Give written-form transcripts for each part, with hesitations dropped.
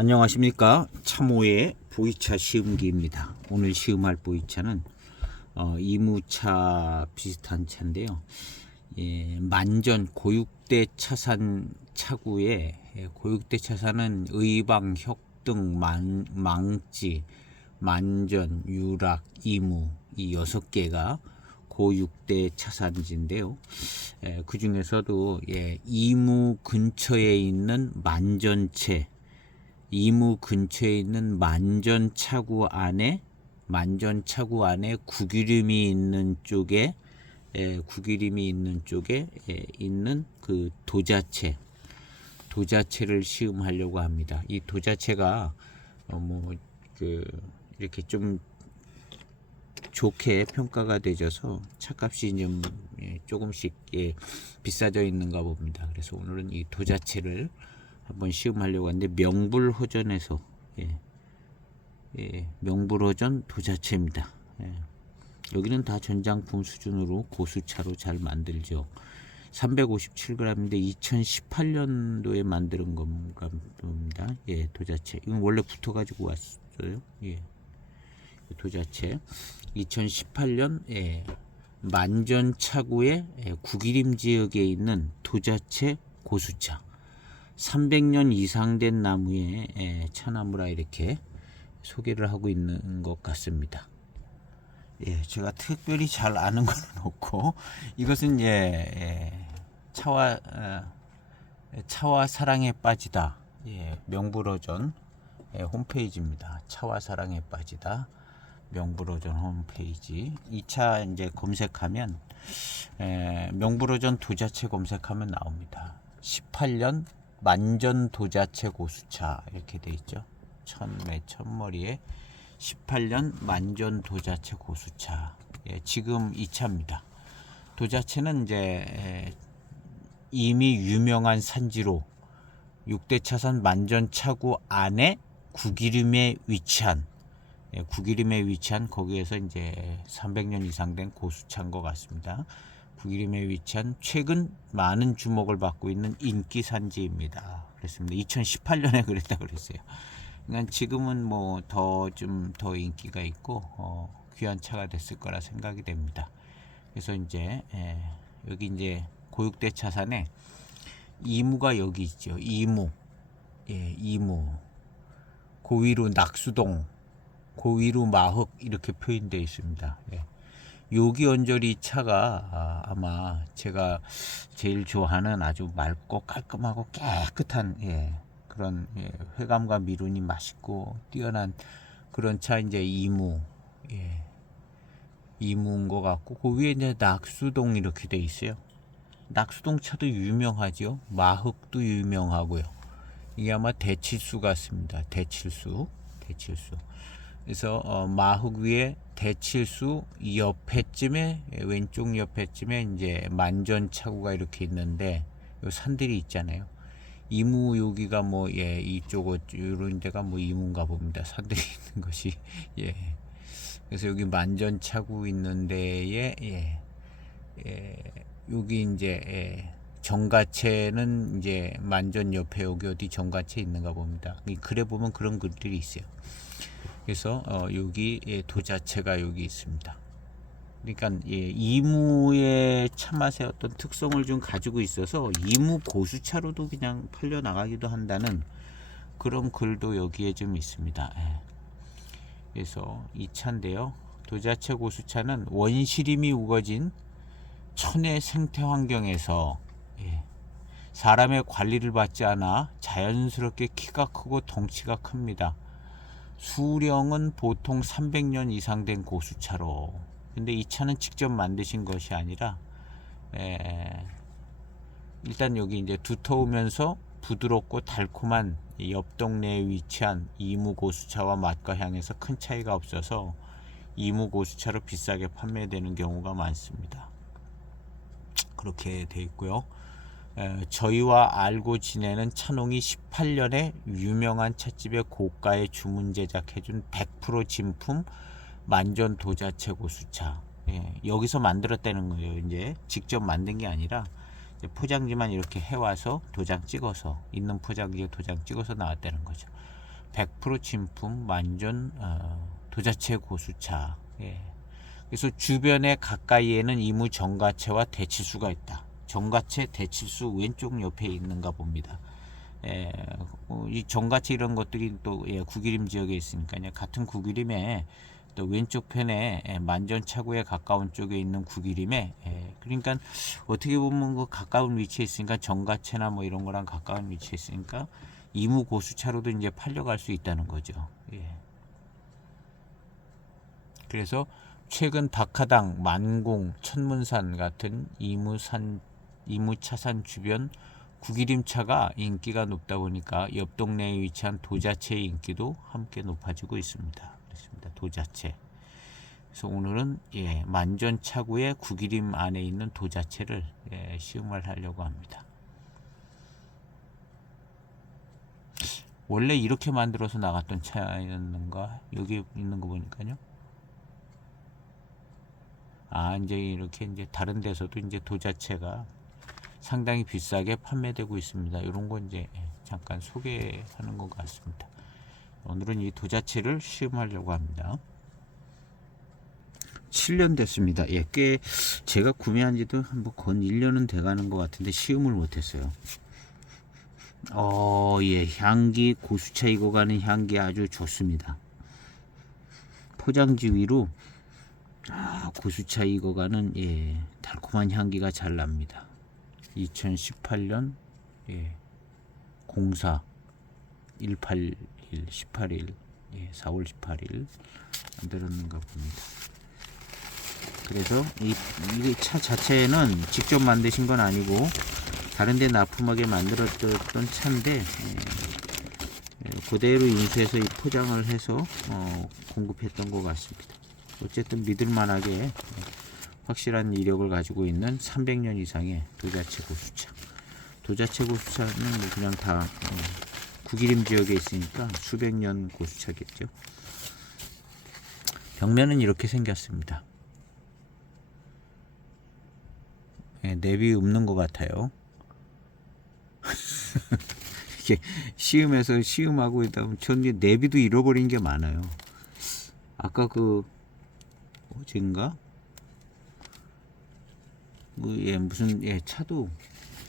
안녕하십니까. 참호의 보이차 시음기입니다. 오늘 시음할 보이차는 이무차 비슷한 차인데요. 만전 고육대 차산 차구에 고육대 차산은 의방, 혁등, 망지, 만전, 유락, 이무 이 6개가 고육대 차산지인데요. 그 중에서도 이무 근처에 있는 만전체, 이무 근처에 있는 만전차구 안에 구기림이 있는 쪽에 있는 그 도자체를 시음하려고 합니다. 이 도자체가 이렇게 좀 좋게 평가가 되져서 차값이 좀 조금씩 비싸져 있는가 봅니다. 그래서 오늘은 이 도자체를 한번 시음하려고 하는데 명불허전에서 명불허전 도자체입니다. 여기는 다 전장품 수준으로 고수차로 잘 만들죠. 357g인데 2018년도에 만드는 겁니다. 도자체. 이건 원래 붙어 가지고 왔어요. 도자체 2018년 만전차구의 구기림 지역에 있는 도자체 고수차. 300년 이상 된 나무에 차나무라 이렇게 소개를 하고 있는 것 같습니다. 제가 특별히 잘 아는 건 없고, 이것은 차와 사랑에 빠지다. 명불허전 홈페이지입니다. 차와 사랑에 빠지다. 명불허전 홈페이지. 이 차 이제 검색하면 명불허전 도자체 검색하면 나옵니다. 18년 만전 도자체 고수차 이렇게 돼 있죠. 첫머리에 18년 만전 도자체 고수차. 지금 이 차입니다. 도자체는 이제 이미 유명한 산지로 6대 차산 만전 차구 안에 구기림에 위치한 거기에서 이제 300년 이상 된 고수차인 것 같습니다. 구기림에 위치한 최근 많은 주목을 받고 있는 인기 산지입니다. 그랬습니다. 2018년에 그랬다 그랬어요. 그러니까 지금은 뭐 더 인기가 있고 귀한 차가 됐을 거라 생각이 됩니다. 그래서 이제 여기 이제 고육대 차산에 이무가 여기 있죠. 이무, 고위로 낙수동, 고위로 마흑 이렇게 표현되어 있습니다. 여기 언저리 차가 아마 제가 제일 좋아하는 아주 맑고 깔끔하고 깨끗한 그런 회감과 미륜이 맛있고 뛰어난 그런 차 이제 이무인 것 같고, 그 위에 이제 낙수동 이렇게 돼 있어요. 낙수동 차도 유명하죠. 마흑도 유명하고요. 이게 아마 대칠수 같습니다. 대칠수. 그래서 마흑 위에 대칠수 옆에쯤에 왼쪽 옆에쯤에 이제 만전 차구가 이렇게 있는데 요 산들이 있잖아요. 이무 여기가 이쪽 이런 데가 이무인가 봅니다. 산들이 있는 것이 그래서 여기 만전 차구 있는 데에 여기 이제 정가체는 이제 만전 옆에 여기 어디 정가체 있는가 봅니다. 글에 보면 그런 글들이 있어요. 그래서 여기 도자체가 여기 있습니다. 그러니까 이무의 차맛의 어떤 특성을 좀 가지고 있어서 이무 고수차로도 그냥 팔려 나가기도 한다는 그런 글도 여기에 좀 있습니다. 그래서 이 차인데요. 도자체 고수차는 원시림이 우거진 천혜 생태 환경에서 사람의 관리를 받지 않아 자연스럽게 키가 크고 덩치가 큽니다. 수령은 보통 300년 이상 된 고수차로. 근데 이 차는 직접 만드신 것이 아니라 일단 여기 이제 두터우면서 부드럽고 달콤한 옆 동네에 위치한 이무 고수차와 맛과 향에서 큰 차이가 없어서 이무 고수차로 비싸게 판매되는 경우가 많습니다. 그렇게 돼 있고요. 저희와 알고 지내는 찬홍이 18년에 유명한 찻집의 고가에 주문 제작해준 100% 진품 만전 도자체 고수차. 여기서 만들었다는 거예요. 이제 직접 만든 게 아니라 포장지만 이렇게 해와서 도장 찍어서 있는 포장지에 도장 찍어서 나왔다는 거죠. 100% 진품 만전 도자체 고수차. 예. 그래서 주변에 가까이에는 이무 정가채와 대치수가 있다. 정가채, 대치수 왼쪽 옆에 있는가 봅니다. 예, 이 정가채 이런 것들이 또 예, 구기림 지역에 있으니까요. 같은 구기림에 또 왼쪽 편에 예, 만전차구에 가까운 쪽에 있는 구기림에 예, 그러니까 어떻게 보면 그 가까운 위치에 있으니까 정가채나 뭐 이런 거랑 가까운 위치에 있으니까 이무 고수차로도 이제 팔려갈 수 있다는 거죠. 예. 그래서 최근 박하당, 만공, 천문산 같은 이무차산 주변 구기림차가 인기가 높다 보니까 옆 동네에 위치한 도자체의 인기도 함께 높아지고 있습니다. 그렇습니다. 도자체. 그래서 오늘은 예, 만전차구의 구기림 안에 있는 도자체를 예, 시음을 하려고 합니다. 원래 이렇게 만들어서 나갔던 차였는가? 여기 있는 거 보니까요. 이제 이렇게 이제 다른 데서도 이제 도자체가 상당히 비싸게 판매되고 있습니다. 이런 거 이제 잠깐 소개하는 것 같습니다. 오늘은 이 도자체를 시음하려고 합니다. 7년 됐습니다. 예, 꽤 제가 구매한 지도 뭐 건 1년은 돼가는 것 같은데 시음을 못했어요. 예, 향기 고수차 익어가는 향기 아주 좋습니다. 포장지 위로 고수차 익어가는 예, 달콤한 향기가 잘 납니다. 2018년 예, 04 181 18일 예, 4월 18일 만들었는가 봅니다. 그래서 이 차 자체는 직접 만드신 건 아니고 다른 데 납품하게 만들었던 차인데 그대로 인수해서 이 포장을 해서 공급했던 것 같습니다. 어쨌든 믿을만하게 확실한 이력을 가지고 있는 300년 이상의 도자체 고수차. 도자체 고수차는 뭐 그냥 다 구기림 지역에 있으니까 수백 년 고수차겠죠. 벽면은 이렇게 생겼습니다. 예, 내비 없는 것 같아요. 이게 시음해서 시음하고 있다 보면 전 내비도 잃어버린 게 많아요. 아까 그 어젠가 무슨 차도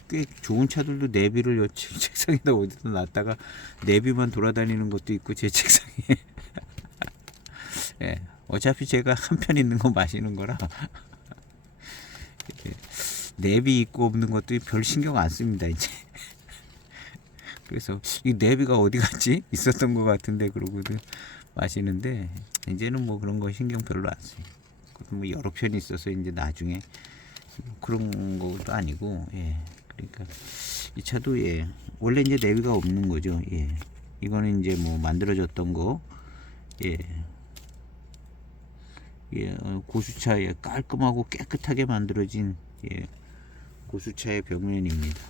꽤 좋은 차들도 내비를 책상에다 어디다 놨다가 내비만 돌아다니는 것도 있고 제 책상에 예, 어차피 제가 한 편 있는 거 마시는 거라 내비 있고 없는 것도 별 신경 안 씁니다 이제. 그래서 이 내비가 어디 갔지? 있었던 것 같은데 그러고도 마시는데 이제는 뭐 그런 거 신경 별로 안 써요. 뭐 여러 편이 있어서 이제 나중에 그런 것도 아니고 예. 그러니까 이 차도 예. 원래 이제 내비가 없는 거죠. 예. 이거는 이제 뭐 만들어졌던 거 예. 예, 고수차에 깔끔하고 깨끗하게 만들어진 예, 고수차의 벽면입니다.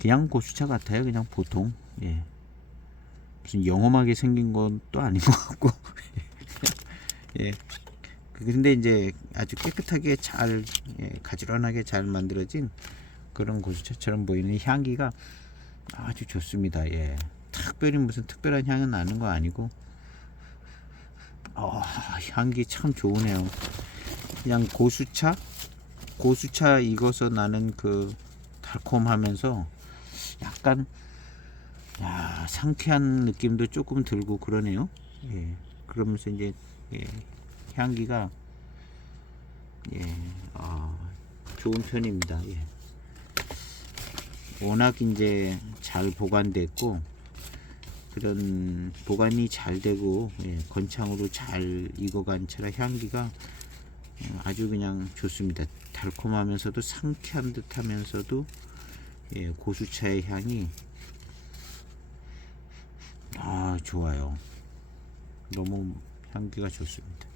그냥 고수차 같아요. 그냥 보통 예. 무슨 영험하게 생긴 것도 아닌 것 같고 예. 근데 이제 아주 깨끗하게 잘 예, 가지런하게 잘 만들어진 그런 고수차처럼 보이는 향기가 아주 좋습니다. 예. 특별히 무슨 특별한 향은 나는 거 아니고 향기 참 좋으네요. 그냥 고수차 익어서 나는 그 달콤하면서 약간 상쾌한 느낌도 조금 들고 그러네요. 예. 그러면서 이제 예. 향기가 예. 좋은 편입니다. 예. 워낙 이제 잘 보관됐고 그런 보관이 잘 되고 예, 건창으로 잘 익어간 차라 향기가 아주 그냥 좋습니다. 달콤하면서도 상쾌한 듯하면서도 예, 고수차의 향이 좋아요. 너무 향기가 좋습니다.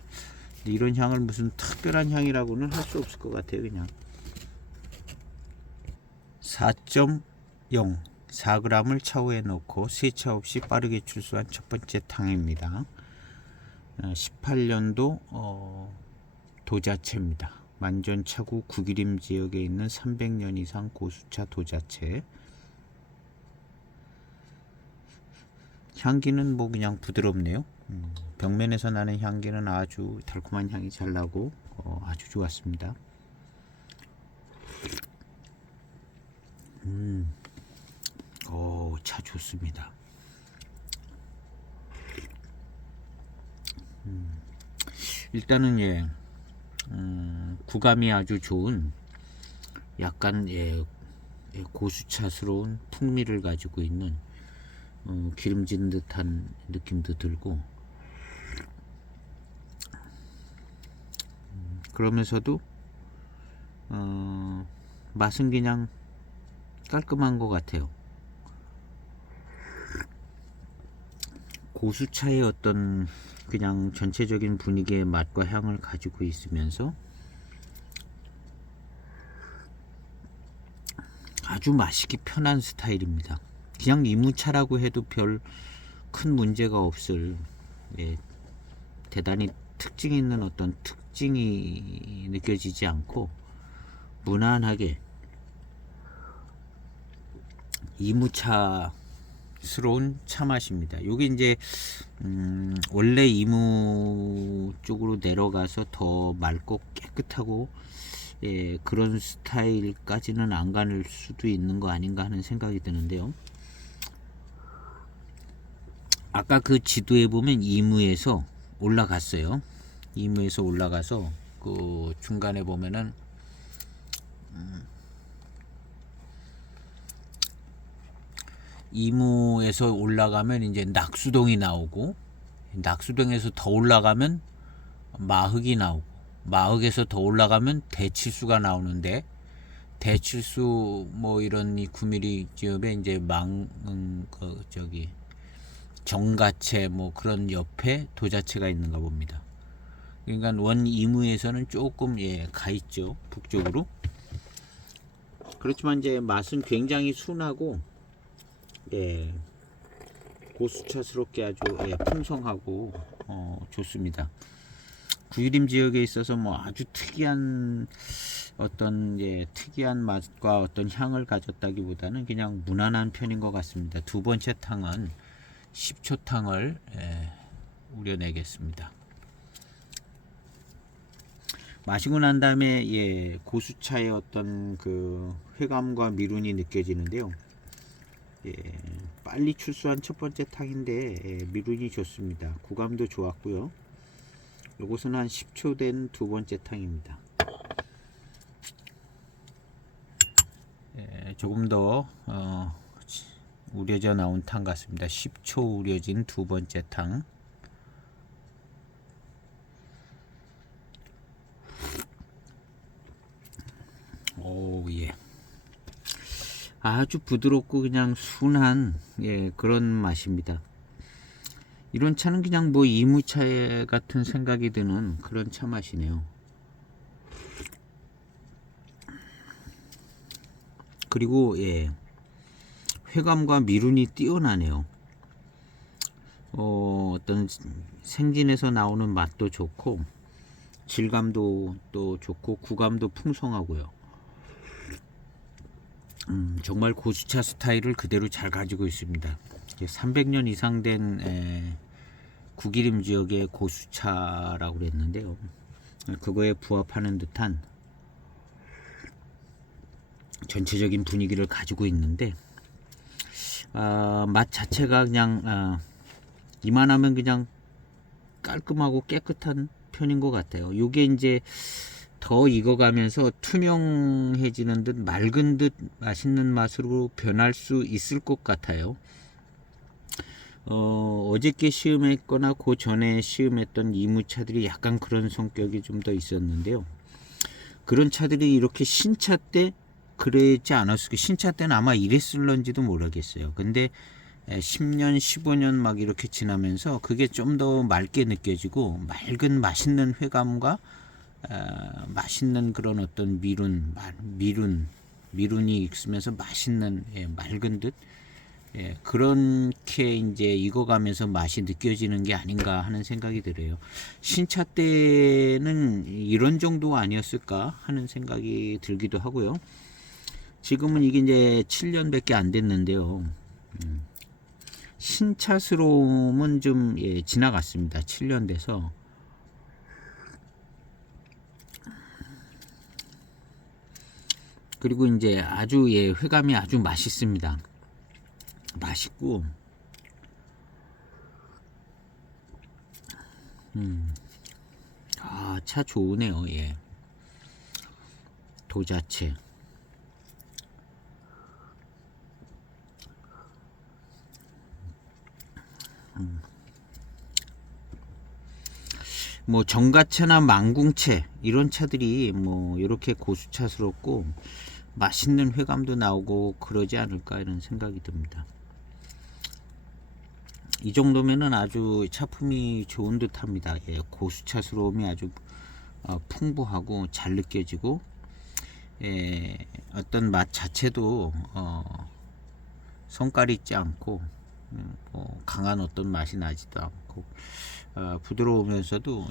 근데 이런 향을 무슨 특별한 향이라고는 할 수 없을 것 같아요. 그냥 4.0 4g을 차후에 넣고 세차 없이 빠르게 출수한 첫 번째 탕입니다. 18년도 도자체입니다. 만전차구 구기림 지역에 있는 300년 이상 고수차 도자체. 향기는 뭐 그냥 부드럽네요. 벽면에서 나는 향기는 아주 달콤한 향이 잘 나고 아주 좋았습니다. 차 좋습니다. 일단은 구감이 아주 좋은 약간 고수차스러운 풍미를 가지고 있는 기름진 듯한 느낌도 들고, 그러면서도 맛은 그냥 깔끔한 것 같아요. 고수차의 어떤 그냥 전체적인 분위기의 맛과 향을 가지고 있으면서 아주 마시기 편한 스타일입니다. 그냥 이무차라고 해도 별 큰 문제가 없을 대단히 특징 있는 어떤 특징이 느껴지지 않고 무난하게 이무차스러운 차 맛입니다. 이게 이제 원래 이무 쪽으로 내려가서 더 맑고 깨끗하고 그런 스타일까지는 안 갈 수도 있는 거 아닌가 하는 생각이 드는데요. 아까 그 지도에 보면 이무에서 올라갔어요. 이무에서 올라가서 그 중간에 보면은 이무에서 올라가면 이제 낙수동이 나오고, 낙수동에서 더 올라가면 마흑이 나오고, 마흑에서 더 올라가면 대칠수가 나오는데, 대칠수 뭐 이런 이 9mm 지역에 이제 정가채 뭐 그런 옆에 도자채가 있는가 봅니다. 그러니까 원 이무에서는 조금 가 있죠, 북쪽으로. 그렇지만 이제 맛은 굉장히 순하고 고수차스럽게 아주 풍성하고 좋습니다. 구유림 지역에 있어서 뭐 아주 특이한 어떤 특이한 맛과 어떤 향을 가졌다기보다는 그냥 무난한 편인 것 같습니다. 두 번째 탕은 10초탕을 우려내겠습니다. 마시고 난 다음에 고수차의 어떤 그 회감과 미룬이 느껴지는데요. 빨리 출수한 첫 번째 탕인데 미룬이 좋습니다. 구감도 좋았고요. 요것은 한 10초 된 두 번째 탕입니다. 조금 더 우려져 나온 탕 같습니다. 10초 우려진 두 번째 탕. 아주 부드럽고 그냥 순한 그런 맛입니다. 이런 차는 그냥 뭐 이무차 같은 생각이 드는 그런 차 맛이네요. 그리고 회감과 미룬이 뛰어나네요. 어떤 생진에서 나오는 맛도 좋고 질감도 또 좋고 구감도 풍성하고요. 정말 고수차 스타일을 그대로 잘 가지고 있습니다. 300년 이상 된 구기림 지역의 고수차라고 그랬는데요. 그거에 부합하는 듯한 전체적인 분위기를 가지고 있는데 맛 자체가 그냥 이만하면 그냥 깔끔하고 깨끗한 편인 것 같아요. 요게 이제 더 익어가면서 투명해지는 듯 맑은 듯 맛있는 맛으로 변할 수 있을 것 같아요. 어저께 시음했거나 그 전에 시음했던 이무차들이 약간 그런 성격이 좀 더 있었는데요. 그런 차들이 이렇게 신차 때 그러지 않았을까. 신차 때는 아마 이랬을런지도 모르겠어요. 근데 10년 15년 막 이렇게 지나면서 그게 좀 더 맑게 느껴지고 맑은 맛있는 회감과 맛있는 그런 어떤 미룬이 있으면서 맛있는 맑은 듯 그렇게 이제 익어가면서 맛이 느껴지는 게 아닌가 하는 생각이 들어요. 신차 때는 이런 정도 아니었을까 하는 생각이 들기도 하고요. 지금은 이게 이제 7년밖에 안 됐는데요. 신차스러움은 좀 지나갔습니다. 7년 돼서. 그리고 이제 아주 회감이 아주 맛있습니다. 맛있고 차 좋으네요. 도자체. 뭐 정가채나 망궁채 이런 차들이 뭐 이렇게 고수차스럽고 맛있는 회감도 나오고 그러지 않을까 이런 생각이 듭니다. 이 정도면은 아주 차품이 좋은 듯합니다. 고수차스러움이 아주 풍부하고 잘 느껴지고 어떤 맛 자체도 성깔 있지 않고 강한 어떤 맛이 나지도 않고 부드러우면서도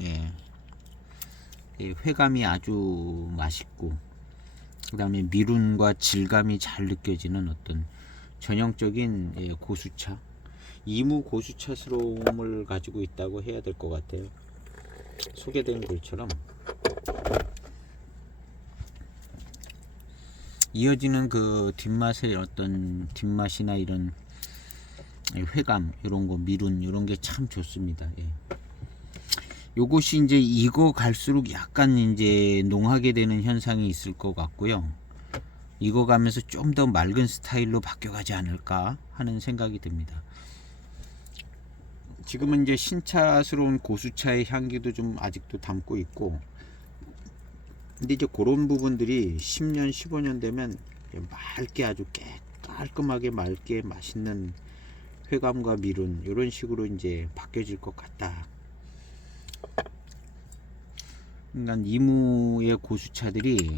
회감이 아주 맛있고 그 다음에 미륜과 질감이 잘 느껴지는 어떤 전형적인 고수차, 이무 고수차스러움을 가지고 있다고 해야 될 것 같아요. 소개된 글처럼 이어지는 그 뒷맛의 어떤 뒷맛이나 이런 회감, 이런 거 미륜 이런 게 참 좋습니다. 요것이 이제 익어 갈수록 약간 이제 농하게 되는 현상이 있을 것 같고요. 익어 가면서 좀 더 맑은 스타일로 바뀌어가지 않을까 하는 생각이 듭니다. 지금은 이제 신차스러운 고수차의 향기도 좀 아직도 담고 있고, 근데 이제 그런 부분들이 10년, 15년 되면 맑게 아주 깔끔하게 맑게 맛있는 회감과 미륜 이런 식으로 이제 바뀌어질 것 같다. 그러니까 이무의 고수차들이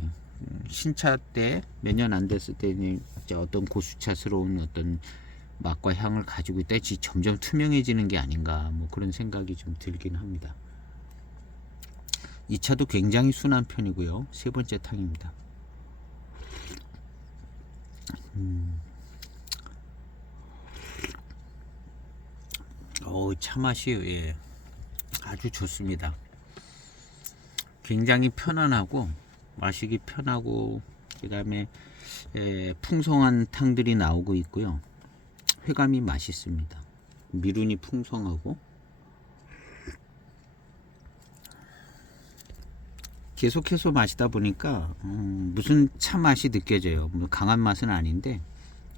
신차 때 몇 년 안 됐을 때는 어떤 고수차스러운 어떤 맛과 향을 가지고 있다. 점점 투명해지는 게 아닌가 뭐 그런 생각이 좀 들긴 합니다. 이 차도 굉장히 순한 편이고요. 세 번째 탕입니다. 차 맛이 아주 좋습니다. 굉장히 편안하고 마시기 편하고 그 다음에 풍성한 탕들이 나오고 있고요. 회감이 맛있습니다. 미륜이 풍성하고 계속해서 마시다 보니까 무슨 차 맛이 느껴져요. 강한 맛은 아닌데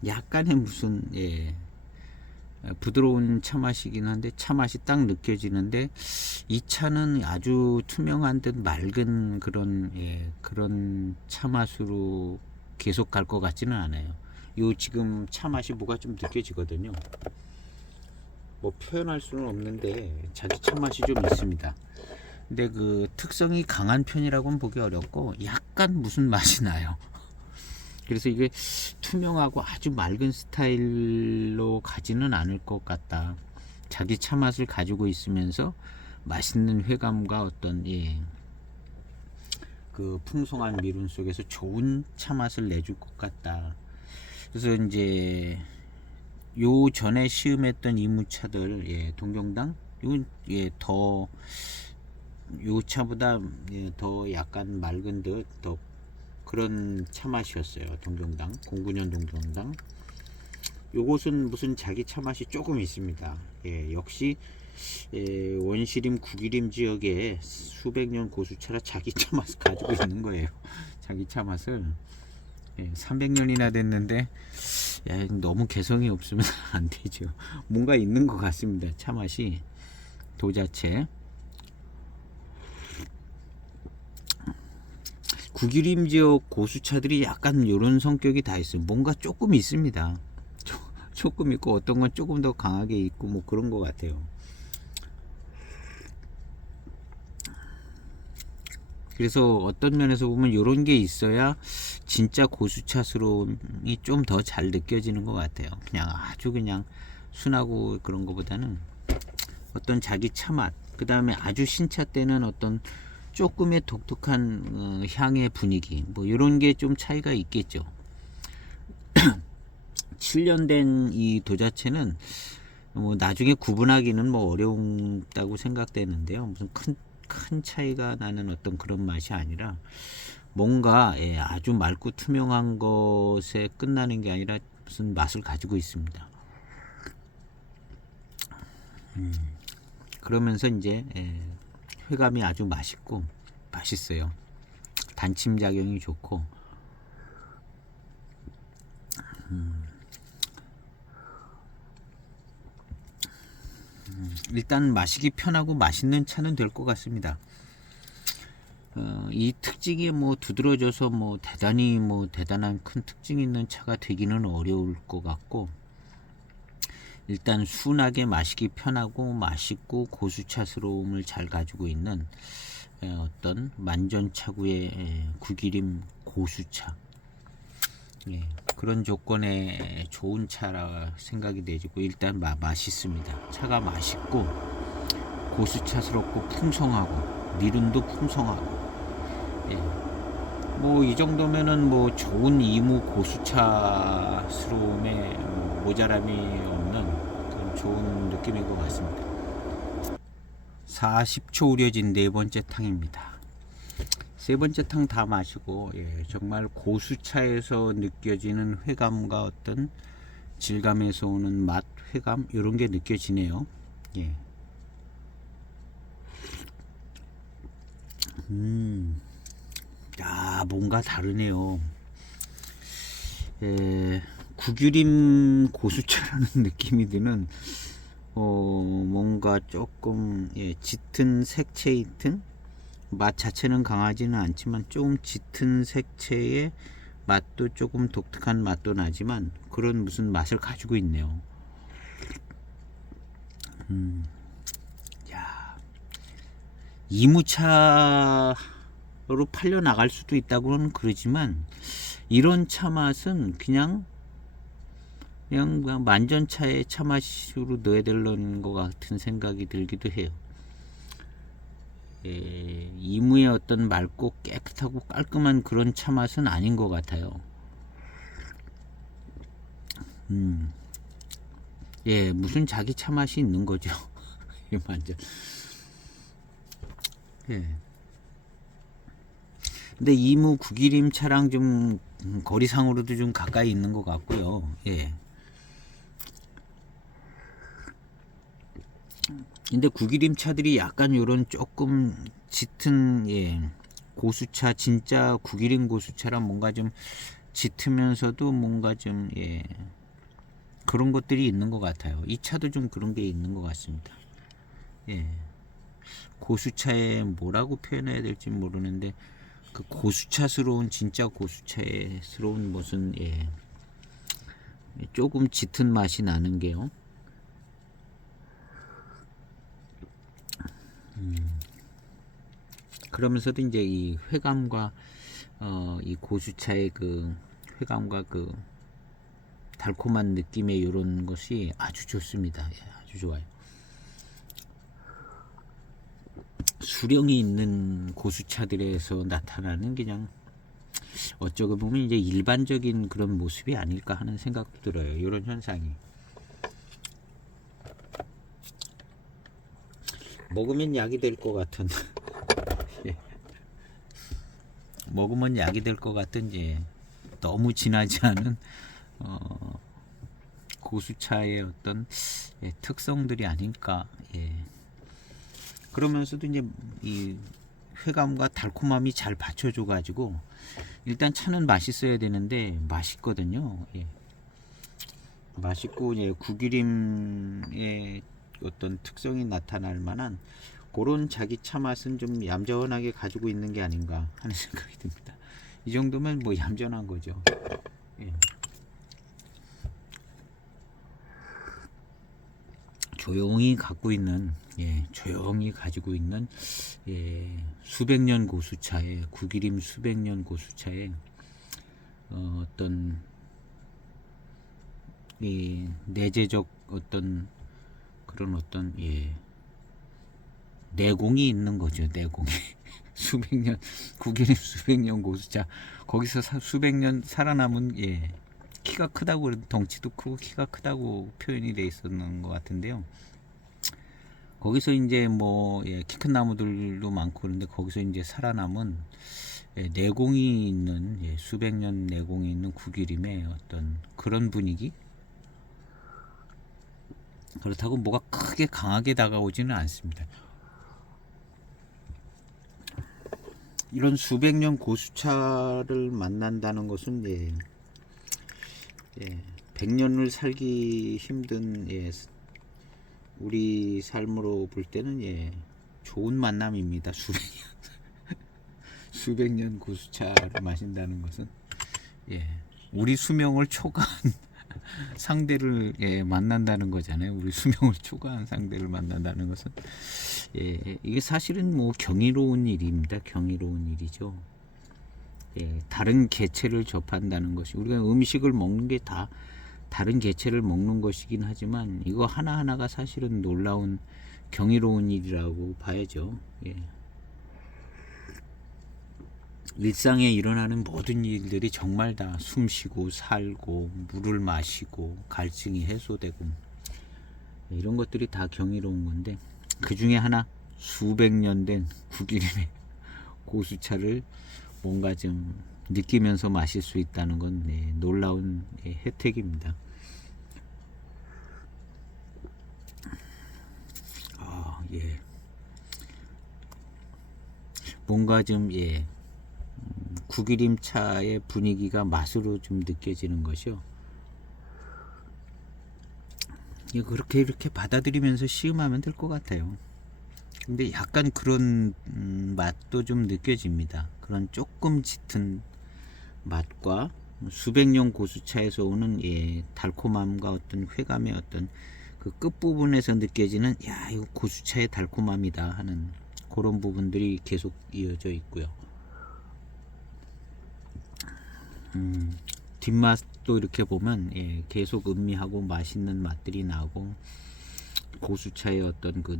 약간의 무슨 부드러운 차 맛이긴 한데 차 맛이 딱 느껴지는데 이 차는 아주 투명한 듯 맑은 그런 차 맛으로 계속 갈 것 같지는 않아요. 요 지금 차 맛이 뭐가 좀 느껴지거든요. 뭐 표현할 수는 없는데 자기 차 맛이 좀 있습니다. 근데 그 특성이 강한 편이라고는 보기 어렵고 약간 무슨 맛이 나요. 그래서 이게 투명하고 아주 맑은 스타일로 가지는 않을 것 같다. 자기 차 맛을 가지고 있으면서 맛있는 회감과 어떤 그 풍성한 미륜 속에서 좋은 차 맛을 내줄 것 같다. 그래서 이제 요 전에 시음했던 이무차들 동경당 이건 더 요 차보다 더 약간 맑은 듯 더 그런 차 맛이었어요. 동경당 09년 동경당 요것은 무슨 자기 차 맛이 조금 있습니다. 역시 원시림 구기림 지역에 수백 년 고수차라 자기 차 맛을 가지고 있는 거예요. 자기 차 맛을 300년이나 됐는데 너무 개성이 없으면 안 되죠. 뭔가 있는 것 같습니다. 차 맛이. 도자체 구기림 지역 고수차들이 약간 이런 성격이 다 있어요. 뭔가 조금 있습니다. 조금 있고 어떤 건 조금 더 강하게 있고 뭐 그런 것 같아요. 그래서 어떤 면에서 보면 이런 게 있어야 진짜 고수차스러움이 좀 더 잘 느껴지는 것 같아요. 그냥 아주 그냥 순하고 그런 것보다는 어떤 자기 차맛, 그 다음에 아주 신차 때는 어떤 조금의 독특한 향의 분위기, 뭐 이런 게 좀 차이가 있겠죠. 7년 된 이 도자체는 뭐 나중에 구분하기는 뭐 어려운다고 생각되는데요. 무슨 큰 차이가 나는 어떤 그런 맛이 아니라 뭔가 아주 맑고 투명한 것에 끝나는 게 아니라 무슨 맛을 가지고 있습니다. 그러면서 이제 회감이 아주 맛있어요. 단침 작용이 좋고 일단 마시기 편하고 맛있는 차는 될 것 같습니다. 이 특징이 뭐 두드러져서 뭐 대단한 큰 특징 있는 차가 되기는 어려울 것 같고, 일단 순하게 마시기 편하고 맛있고 고수차스러움을 잘 가지고 있는 어떤 만전차구의 구기림 고수차, 그런 조건에 좋은 차라 생각이 되지고, 일단 맛있습니다. 차가 맛있고 고수차스럽고 풍성하고 니름도 풍성하고, 뭐 이 정도면은 뭐 좋은 이무 고수차스러움에 모자람이 없는 그런 좋은 느낌인 것 같습니다. 40초 우려진 네 번째 탕입니다. 세 번째 탕 다 마시고 정말 고수차에서 느껴지는 회감과 어떤 질감에서 오는 맛, 회감 이런 게 느껴지네요. 뭔가 다르네요. 구규림 고수차라는 느낌이 드는 뭔가 조금 짙은 색채 든 맛 자체는 강하지는 않지만 좀 짙은 색채의 맛도 조금 독특한 맛도 나지만 그런 무슨 맛을 가지고 있네요. 이무차로 팔려 나갈 수도 있다고는 그러지만, 이런 차 맛은 그냥 만전차의 차 맛으로 넣어야 되는 것 같은 생각이 들기도 해요. 이무의 어떤 맑고 깨끗하고 깔끔한 그런 차 맛은 아닌 것 같아요. 무슨 자기 차 맛이 있는 거죠. 완전. 근데 이무 구기림 차랑 좀 거리상으로도 좀 가까이 있는 것 같고요. 근데 구기림 차들이 약간 요런 조금 짙은 고수차, 진짜 구기림 고수차랑 뭔가 좀 짙으면서도 뭔가 좀 그런 것들이 있는 것 같아요. 이 차도 좀 그런 게 있는 것 같습니다. 고수차에 뭐라고 표현해야 될지 모르는데, 그 고수차스러운, 진짜 고수차스러운 무슨 조금 짙은 맛이 나는 게요. 그러면서도 이제 이 회감과 이 고수차의 그 회감과 그 달콤한 느낌의 이런 것이 아주 좋습니다. 아주 좋아요. 수령이 있는 고수차들에서 나타나는 그냥 어쩌고 보면 이제 일반적인 그런 모습이 아닐까 하는 생각도 들어요. 이런 현상이. 먹으면 약이 될 것 같은 먹으면 약이 될 것 같은 너무 진하지 않은 고수차의 어떤 특성들이 아닐까. 그러면서도 이제 이 회감과 달콤함이 잘 받쳐줘 가지고, 일단 차는 맛있어야 되는데 맛있거든요. 맛있고 구기림의 어떤 특성이 나타날 만한 그런 자기 차 맛은 좀 얌전하게 가지고 있는 게 아닌가 하는 생각이 듭니다. 이 정도면 뭐 얌전한 거죠. 조용히 갖고 있는, 조용히 가지고 있는 수백 년 고수차의, 구기림 수백 년 고수차의 어떤 이 내재적 어떤 그런 어떤 내공이 있는 거죠. 내공이. 수백 년, 구기림 수백 년 고수차, 거기서 수백 년 살아남은 키가 크다고 덩치도 크고 키가 크다고 표현이 돼 있었는 것 같은데요. 거기서 이제 뭐 키 큰 나무들도 많고 그런데 거기서 이제 살아남은 내공이 있는 수백 년 내공이 있는 구기림의 어떤 그런 분위기. 그렇다고 뭐가 크게 강하게 다가오지는 않습니다. 이런 수백 년 고수차를 만난다는 것은 100년을 살기 힘든 우리 삶으로 볼 때는 좋은 만남입니다. 수백 년 고수차를 마신다는 것은 우리 수명을 초과한 상대를 만난다는 거잖아요. 우리 수명을 초과한 상대를 만난다는 것은 이게 사실은 뭐 경이로운 일입니다. 경이로운 일이죠. 다른 개체를 접한다는 것이, 우리가 음식을 먹는 게 다 다른 개체를 먹는 것이긴 하지만 이거 하나하나가 사실은 놀라운 경이로운 일이라고 봐야죠. 일상에 일어나는 모든 일들이 정말 다 숨쉬고 살고 물을 마시고 갈증이 해소되고 이런 것들이 다 경이로운 건데, 그 중에 하나 수백 년 된 구기림의 고수차를 뭔가 좀 느끼면서 마실 수 있다는 건 놀라운 혜택입니다. 뭔가 좀 구기림 차의 분위기가 맛으로 좀 느껴지는 것이요. 그렇게 이렇게 받아들이면서 시음하면 될 것 같아요. 근데 약간 그런 맛도 좀 느껴집니다. 그런 조금 짙은 맛과 수백 년 고수차에서 오는 달콤함과 어떤 회감의 어떤 그 끝부분에서 느껴지는 이거 고수차의 달콤함이다 하는 그런 부분들이 계속 이어져 있고요. 뒷맛도 이렇게 보면 계속 음미하고 맛있는 맛들이 나고, 고수차의 어떤 그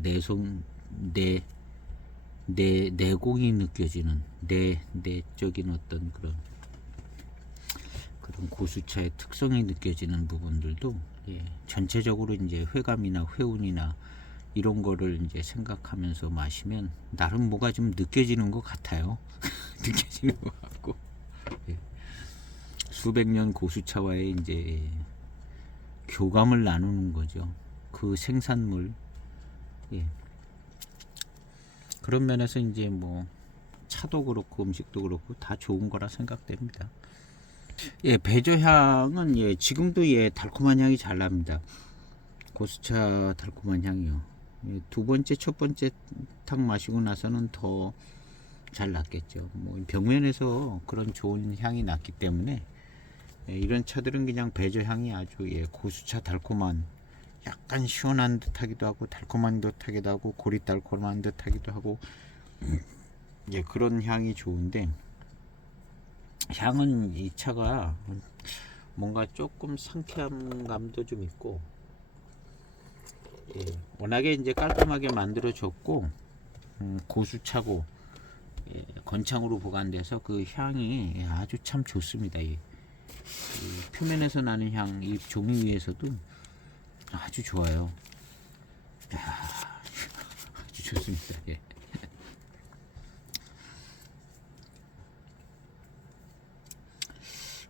내공이 느껴지는 내적인 어떤 그런 고수차의 특성이 느껴지는 부분들도 전체적으로 이제 회감이나 회운이나 이런 거를 이제 생각하면서 마시면 나름 뭐가 좀 느껴지는 것 같아요. 느껴지는 것 같고, 수백 년 고수차와의 이제 교감을 나누는 거죠. 그 생산물. 그런 면에서 이제 뭐 차도 그렇고 음식도 그렇고 다 좋은 거라 생각됩니다. 배조향은 지금도 달콤한 향이 잘 납니다. 고수차 달콤한 향이요. 두 번째, 첫 번째 탁 마시고 나서는 더 잘 났겠죠. 뭐 벽면에서 그런 좋은 향이 났기 때문에 이런 차들은 그냥 배조향이 아주 고수차 달콤한, 약간 시원한 듯하기도 하고 달콤한 듯하기도 하고 고리달콤한 듯하기도 하고 그런 향이 좋은데, 향은 이 차가 뭔가 조금 상쾌한 감도 좀 있고, 워낙에 이제 깔끔하게 만들어졌고 고수차고 건창으로 보관돼서 그 향이 아주 참 좋습니다. 이 표면에서 나는 향, 이 종이 위에서도 아주 좋아요. 아주 좋습니다.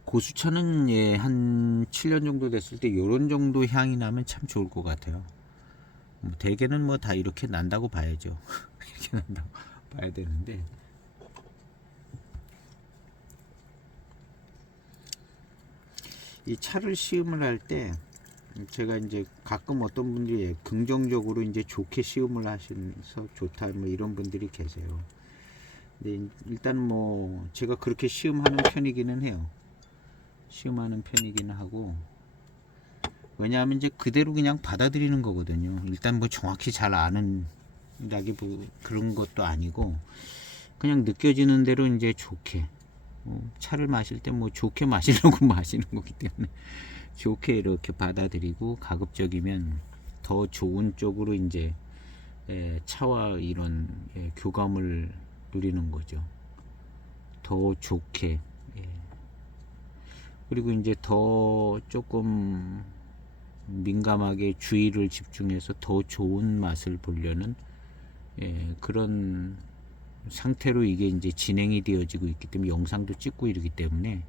고수차는 한 7년 정도 됐을 때 요런 정도 향이 나면 참 좋을 것 같아요. 대개는 뭐 다 이렇게 난다고 봐야죠. 이렇게 난다고 봐야 되는데, 이 차를 시음을 할 때 제가 이제 가끔 어떤 분들이 긍정적으로 이제 좋게 시음을 하셔서 좋다 뭐 이런 분들이 계세요. 근데 일단 뭐 제가 그렇게 시음하는 편이기는 해요. 시음하는 편이기는 하고, 왜냐하면 이제 그대로 그냥 받아들이는 거거든요. 일단 뭐 정확히 잘 아는 그런 것도 아니고, 그냥 느껴지는 대로 이제 좋게, 차를 마실 때 뭐 좋게 마시려고 마시는 거기 때문에 좋게 이렇게 받아들이고, 가급적이면 더 좋은 쪽으로 이제 차와 이런 교감을 누리는 거죠. 더 좋게 그리고 이제 더 조금 민감하게 주의를 집중해서 더 좋은 맛을 보려는 그런 상태로 이게 이제 진행이 되어지고 있기 때문에 영상도 찍고 이러기 때문에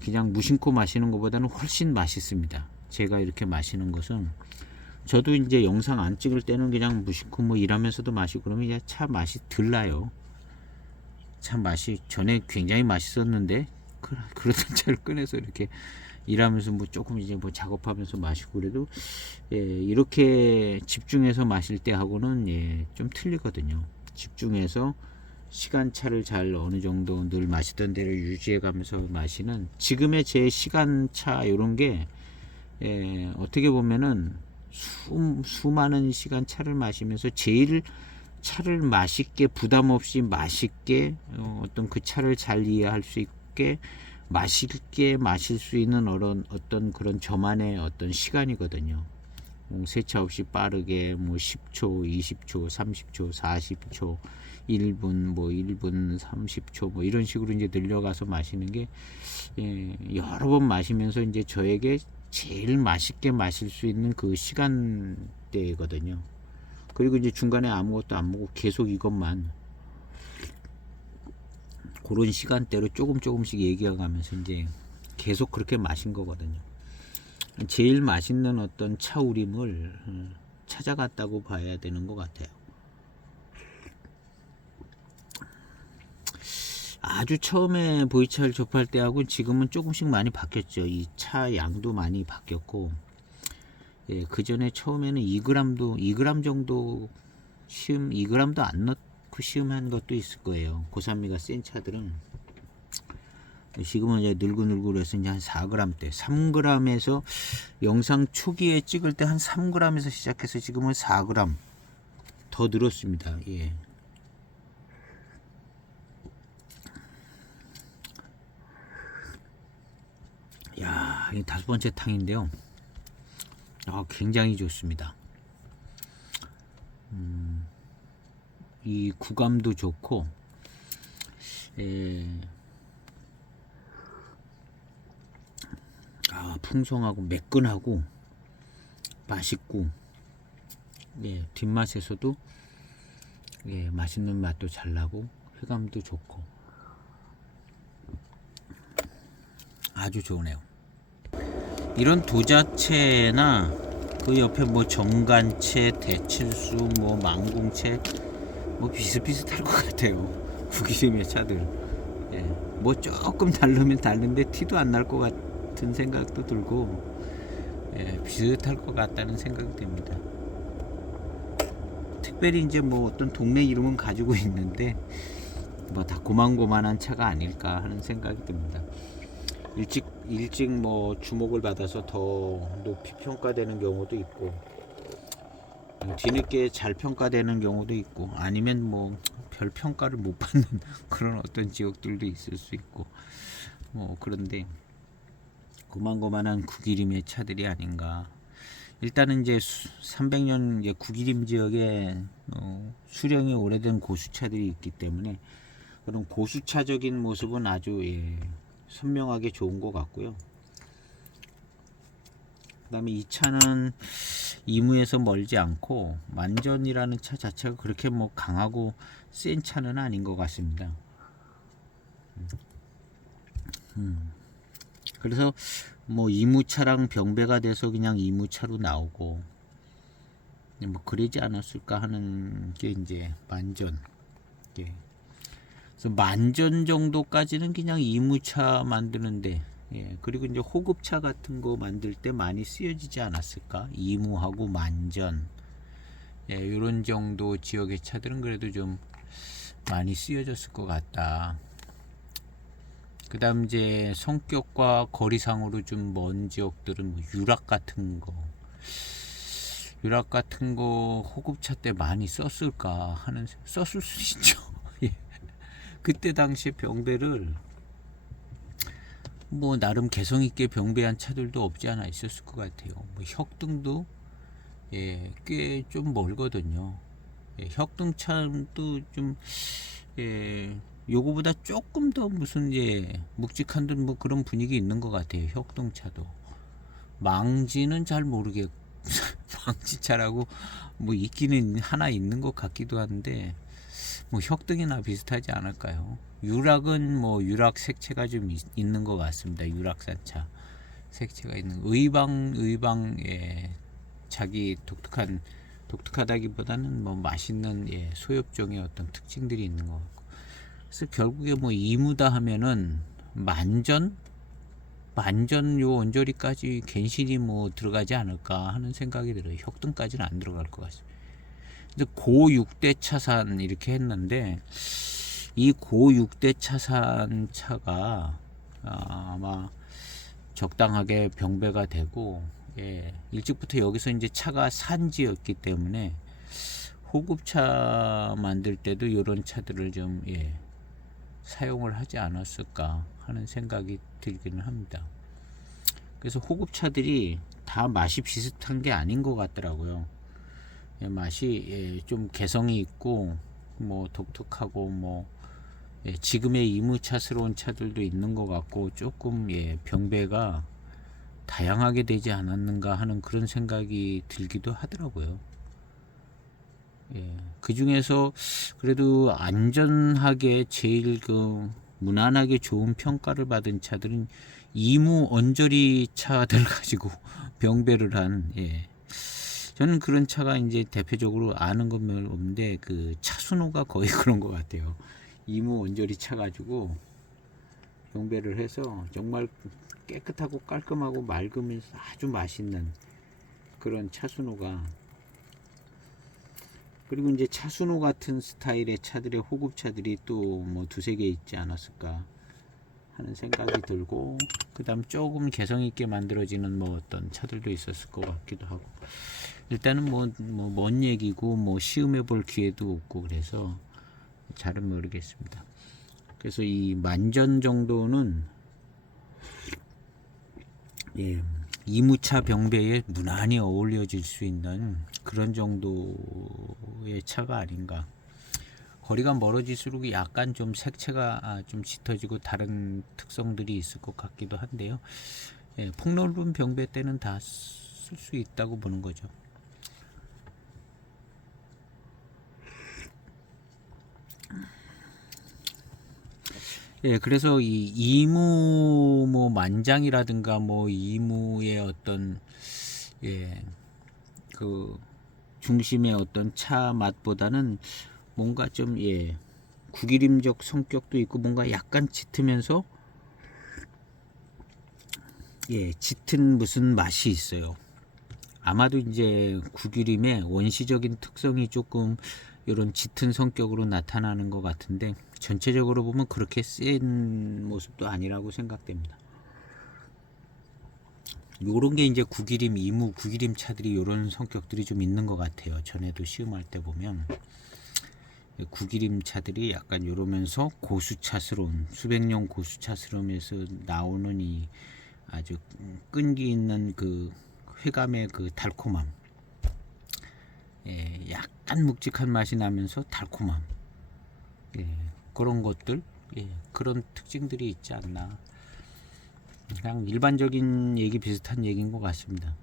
그냥 무심코 마시는 것보다는 훨씬 맛있습니다. 제가 이렇게 마시는 것은 저도 이제 영상 안 찍을 때는 그냥 무심코 뭐 일하면서도 마시고 그러면 이제 차 맛이 덜 나요. 차 맛이 전에 굉장히 맛있었는데 그러던 차를 꺼내서 이렇게 일하면서 뭐 조금 이제 뭐 작업하면서 마시고 그래도 이렇게 집중해서 마실 때 하고는 좀 틀리거든요. 집중해서 시간차를 잘 어느 정도 늘 마시던 대로 유지해 가면서 마시는 지금의 제 시간차 요런 게 어떻게 보면은 수많은 시간차를 마시면서 제일 차를 맛있게 부담 없이 맛있게 어떤 그 차를 잘 이해할 수 있게 맛있게 마실 수 있는 어떤 그런 저만의 어떤 시간이거든요. 세차 없이 빠르게 뭐 10초, 20초, 30초, 40초, 1분, 뭐 1분 30초 뭐 이런 식으로 이제 늘려가서 마시는 게 여러 번 마시면서 이제 저에게 제일 맛있게 마실 수 있는 그 시간대거든요. 그리고 이제 중간에 아무것도 안 먹고 계속 이것만 그런 시간대로 조금씩 얘기해가면서 이제 계속 그렇게 마신 거거든요. 제일 맛있는 어떤 차우림을 찾아갔다고 봐야 되는 것 같아요. 아주 처음에 보이차를 접할 때하고 지금은 조금씩 많이 바뀌었죠. 이 차 양도 많이 바뀌었고, 그 전에 처음에는 2g 정도 시음, 2g도 안 넣고 시음한 것도 있을 거예요. 고산미가 센 차들은. 지금은 이제 늘고 그래서 이제 한 4g대, 3g에서 영상 초기에 찍을 때 한 3g에서 시작해서 지금은 4g 더 늘었습니다. 야, 이 5번째 탕인데요. 굉장히 좋습니다. 이 구감도 좋고, 풍성하고 매끈하고 맛있고, 뒷맛에서도 맛있는 맛도 잘 나고 쾌감도 좋고 아주 좋으네요. 이런 도자체나 그 옆에 뭐 정관체, 대칠수, 뭐 망공체 뭐 비슷비슷할 것 같아요. 구기름의 차들. 뭐 조금 다르면 다른데 티도 안 날 것 같은 생각도 들고 비슷할 것 같다는 생각이 듭니다. 특별히 이제 뭐 어떤 동네 이름은 가지고 있는데 뭐 다 고만고만한 차가 아닐까 하는 생각이 듭니다. 일찍 뭐 주목을 받아서 더 높이 평가되는 경우도 있고 뒤늦게 잘 평가되는 경우도 있고 아니면 뭐 별 평가를 못 받는 그런 어떤 지역들도 있을 수 있고 뭐 그런데 고만고만한 구기림의 차들이 아닌가. 일단은 이제 300년 이제 구기림 지역에 수령이 오래된 고수차들이 있기 때문에 그런 고수차적인 모습은 아주 선명하게 좋은 것 같고요. 그 다음에 이 차는 이무에서 멀지 않고 만전이라는 차 자체가 그렇게 뭐 강하고 센 차는 아닌 것 같습니다. 그래서 뭐 이무차랑 병배가 돼서 그냥 이무차로 나오고 뭐 그러지 않았을까 하는 게 이제 만전. 그래서 만전 정도까지는 그냥 이무차 만드는데 그리고 이제 호급차 같은 거 만들 때 많이 쓰여지지 않았을까? 이무하고 만전 이런 정도 지역의 차들은 그래도 좀 많이 쓰여졌을 것 같다. 그 다음 이제 성격과 거리상으로 좀 먼 지역들은 뭐 유락 같은 거 호급차 때 많이 썼을까 하는 썼을 수 있죠. 그때 당시에 병배를 뭐 나름 개성 있게 병배한 차들도 없지 않아 있었을 것 같아요. 뭐 혁등도 꽤 좀 멀거든요. 혁등 차도 좀 요거보다 조금 더 무슨 묵직한 듯 뭐 그런 분위기 있는 것 같아요. 혁등차도. 망지는 잘 모르겠고 망지차라고 뭐 있기는 하나 있는 것 같기도 한데 뭐 혁등이나 비슷하지 않을까요? 유락은 뭐 유락 색채가 좀 있는 것 같습니다. 유락산차 색채가 있는 의방 자기 독특하다기보다는 뭐 맛있는 소엽종의 어떤 특징들이 있는 것 같고 그래서 결국에 뭐 이무다 하면은 만전 요 언저리까지 갠신이 뭐 들어가지 않을까 하는 생각이 들어요. 혁등까지는 안 들어갈 것 같습니다. 근데 고 6대 차산 이렇게 했는데 이 고 6대 차산 차가 아마 적당하게 병배가 되고 일찍부터 여기서 이제 차가 산지였기 때문에 호급차 만들 때도 이런 차들을 좀 사용을 하지 않았을까 하는 생각이 들기는 합니다. 그래서 호급차들이 다 맛이 비슷한 게 아닌 것 같더라고요. 맛이 좀 개성이 있고 뭐 독특하고 뭐 지금의 이무차스러운 차들도 있는 것 같고 조금 병배가 다양하게 되지 않았는가 하는 그런 생각이 들기도 하더라고요. 그 중에서 그래도 안전하게 제일 무난하게 좋은 평가를 받은 차들은 이무 언저리 차들 가지고 병배를 한 저는 그런 차가 이제 대표적으로 아는 건 별로 없는데 그 차순호가 거의 그런 것 같아요. 이무 언저리 차 가지고 병배를 해서 정말 깨끗하고 깔끔하고 맑으면서 아주 맛있는 그런 차순호가 그리고 이제 차순호 같은 스타일의 차들의 호급차들이 또 뭐 두세 개 있지 않았을까 하는 생각이 들고 그 다음 조금 개성 있게 만들어지는 뭐 어떤 차들도 있었을 것 같기도 하고 일단은 먼 얘기고 뭐 시음해 볼 기회도 없고 그래서 잘은 모르겠습니다. 그래서 이 만전 정도는 이무차 병배에 무난히 어울려질 수 있는 그런 정도의 차가 아닌가. 거리가 멀어질수록 약간 좀 색채가 좀 짙어지고 다른 특성들이 있을 것 같기도 한데요. 폭넓은 병배 때는 다 쓸 수 있다고 보는 거죠. 그래서 이 이무 뭐 만장이라든가 뭐 이무의 어떤 그 중심의 어떤 차 맛보다는 뭔가 좀 구기림적 성격도 있고 뭔가 약간 짙으면서 짙은 무슨 맛이 있어요. 아마도 이제 구기림의 원시적인 특성이 조금 이런 짙은 성격으로 나타나는 것 같은데 전체적으로 보면 그렇게 센 모습도 아니라고 생각됩니다. 요런 게 이제 구기림, 이무 구기림 차들이 요런 성격들이 좀 있는 것 같아요. 전에도 시음할 때 보면 구기림 차들이 약간 요러면서 고수차스러운 수백 년 고수차스러움에서 나오는 이 아주 끈기 있는 그 회감의 그 달콤함, 약간 묵직한 맛이 나면서 달콤함, 그런 것들, 그런 특징들이 있지 않나. 그냥 일반적인 얘기 비슷한 얘기인 것 같습니다.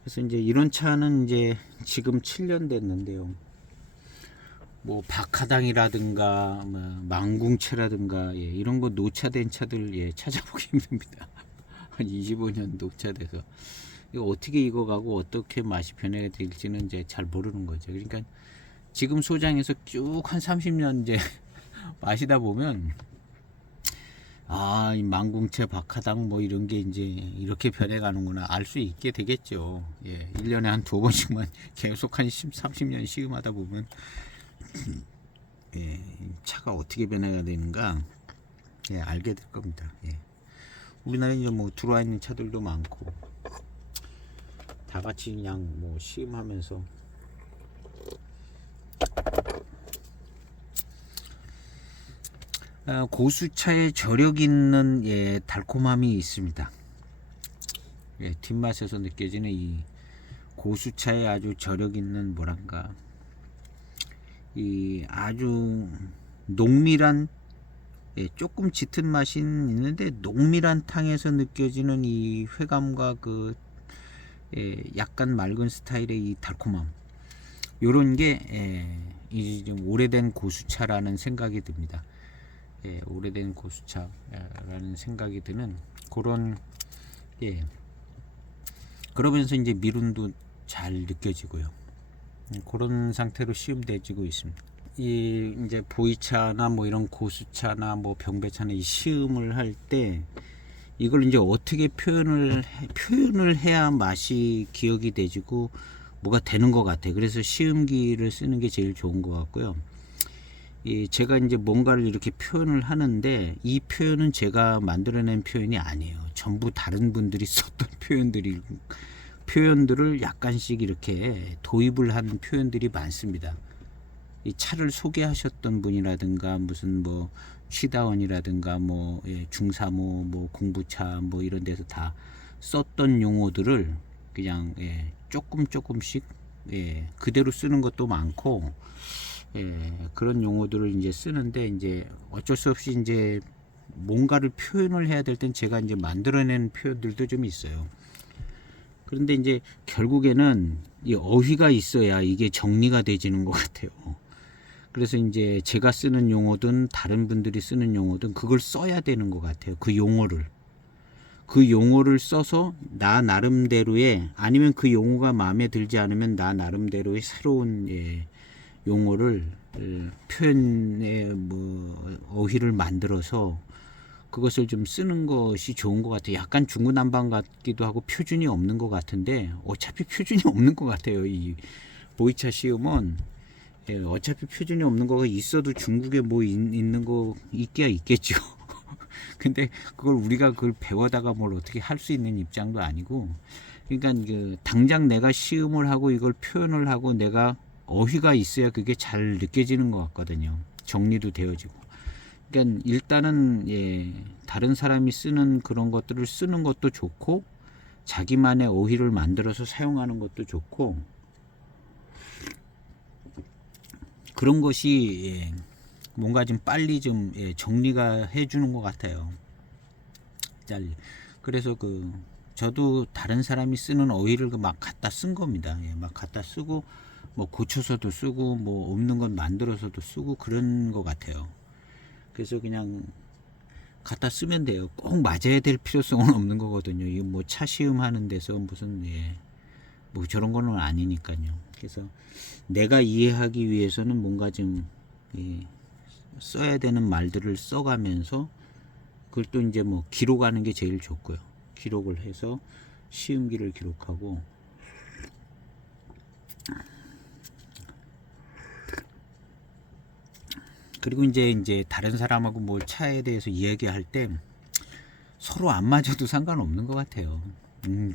그래서 이제 이런 차는 이제 지금 7년 됐는데요. 뭐 박하당이라든가 뭐 망궁채라든가 이런 거 노차된 차들 찾아보기 힘듭니다. 한 25년 노차돼서 이거 어떻게 익어가고 어떻게 맛이 변해야 될지는 이제 잘 모르는 거죠. 그러니까 지금 소장에서 쭉 한 30년 이제 마시다 보면 이 망궁채 박하당 뭐 이런 게 이제 이렇게 변해가는구나 알 수 있게 되겠죠. 1년에 한 2번씩만 계속 한 30년 시음하다 보면 차가 어떻게 변해가 되는가 알게 될 겁니다. 우리나라에 이제 뭐 들어와 있는 차들도 많고 다 같이 그냥 뭐 시음하면서 고수차에 저력 있는 달콤함이 있습니다. 뒷맛에서 느껴지는 이 고수차에 아주 저력 있는 뭐랄까 이 아주 농밀한 조금 짙은 맛이 있는데 농밀한 탕에서 느껴지는 이 회감과 그 약간 맑은 스타일의 이 달콤함, 요런 게 이 좀 오래된 고수차라는 생각이 듭니다. 오래된 고수차라는 생각이 드는 그런 그러면서 이제 미륜도 잘 느껴지고요. 그런 상태로 시음돼지고 있습니다. 이 이제 보이차나 뭐 이런 고수차나 뭐 병배차나 이 시음을 할 때 이걸 이제 어떻게 표현을 해야 맛이 기억이 되지고 뭐가 되는 것 같아요. 그래서 시음기를 쓰는 게 제일 좋은 것 같고요. 제가 이제 뭔가를 이렇게 표현을 하는데 이 표현은 제가 만들어낸 표현이 아니에요. 전부 다른 분들이 썼던 표현들을 약간씩 이렇게 도입을 한 표현들이 많습니다. 이 차를 소개하셨던 분이라든가 무슨 뭐 취다원이라든가 뭐 중사모 뭐 공부차 뭐 이런 데서 다 썼던 용어들을 그냥 조금씩 그대로 쓰는 것도 많고 그런 용어들을 이제 쓰는데 이제 어쩔 수 없이 이제 뭔가를 표현을 해야 될 땐 제가 이제 만들어낸 표현들도 좀 있어요. 그런데 이제 결국에는 이 어휘가 있어야 이게 정리가 되지는 것 같아요. 그래서 이제 제가 쓰는 용어든 다른 분들이 쓰는 용어든 그걸 써야 되는 것 같아요. 그 용어를 써서 나 나름대로의, 아니면 그 용어가 마음에 들지 않으면 나 나름대로의 새로운 용어를 표현의 뭐 어휘를 만들어서 그것을 좀 쓰는 것이 좋은 것 같아요. 약간 중구난방 같기도 하고 표준이 없는 것 같은데 어차피 표준이 없는 것 같아요. 이 보이차 시음은 어차피 표준이 없는 거가 있어도 중국에 뭐 있는 거 있기야 있겠죠. 근데 그걸 우리가 그걸 배워다가 뭘 어떻게 할 수 있는 입장도 아니고, 그러니까 그 당장 내가 시음을 하고 이걸 표현을 하고 내가 어휘가 있어야 그게 잘 느껴지는 것 같거든요. 정리도 되어지고. 그러니까 일단은 다른 사람이 쓰는 그런 것들을 쓰는 것도 좋고 자기만의 어휘를 만들어서 사용하는 것도 좋고, 그런 것이 뭔가 좀 빨리 좀 정리가 해주는 것 같아요. 그래서 저도 다른 사람이 쓰는 어휘를 막 갖다 쓴 겁니다. 막 갖다 쓰고 뭐 고쳐서도 쓰고 뭐 없는 건 만들어서도 쓰고 그런 것 같아요. 그래서 그냥 갖다 쓰면 돼요. 꼭 맞아야 될 필요성은 없는 거거든요. 이거 뭐 차 시음 하는 데서 무슨 뭐 저런 거는 아니니까요. 그래서 내가 이해하기 위해서는 뭔가 좀 써야 되는 말들을 써가면서 그걸 또 이제 뭐 기록하는 게 제일 좋고요. 기록을 해서 시음기를 기록하고, 그리고 이제 다른 사람하고 뭐 차에 대해서 이야기할 때 서로 안 맞아도 상관없는 것 같아요.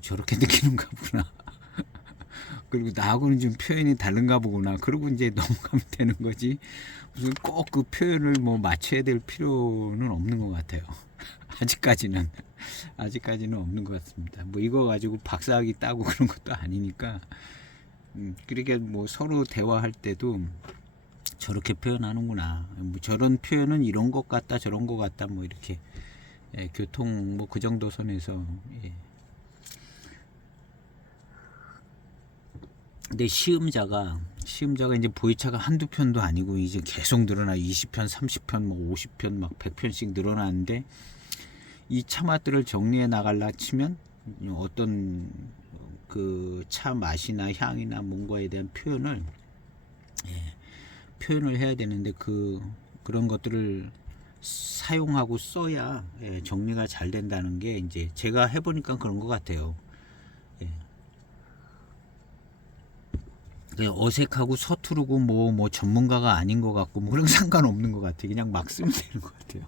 저렇게 느끼는가 보구나. 그리고 나하고는 좀 표현이 다른가 보구나. 그러고 이제 넘어가면 되는 거지. 무슨 꼭 그 표현을 뭐 맞춰야 될 필요는 없는 것 같아요. 아직까지는 없는 것 같습니다. 뭐 이거 가지고 박사학위 따고 그런 것도 아니니까. 그러니까 뭐 서로 대화할 때도 저렇게 표현하는구나. 뭐 저런 표현은 이런 것 같다, 저런 것 같다, 뭐 이렇게 교통 뭐 그 정도 선에서. 근데 시음자가 이제 보이차가 한두 편도 아니고 이제 계속 늘어나 20편, 30편, 뭐 50편, 막 100편씩 늘어나는데 이 차맛들을 정리해 나갈라 치면 어떤 그 차 맛이나 향이나 뭔가에 대한 표현을 해야 되는데 그런 것들을 사용하고 써야 정리가 잘 된다는 게 이제 제가 해보니까 그런 것 같아요. 어색하고 서투르고 뭐 전문가가 아닌 것 같고 뭐 그런 상관없는 것 같아요. 그냥 막 쓰면 되는 것 같아요.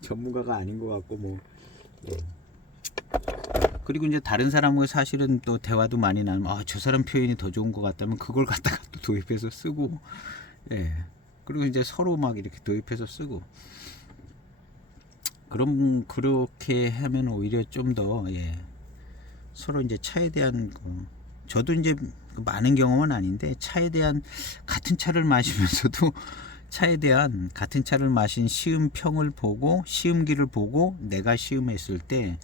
전문가가 아닌 것 같고 뭐. 그리고 이제 다른 사람과 사실은 또 대화도 많이 나누면 저 사람 표현이 더 좋은 것 같다면 그걸 갖다가 또 도입해서 쓰고, 그리고 이제 서로 막 이렇게 도입해서 쓰고, 그렇게 하면 오히려 좀 더, 예, 서로 이제 차에 대한 저도 이제 많은 경험은 아닌데, 차에 대한 같은 차를 마시면서도 차에 대한 같은 차를 마신 시음평을 보고 시음기를 보고 내가 시음했을 때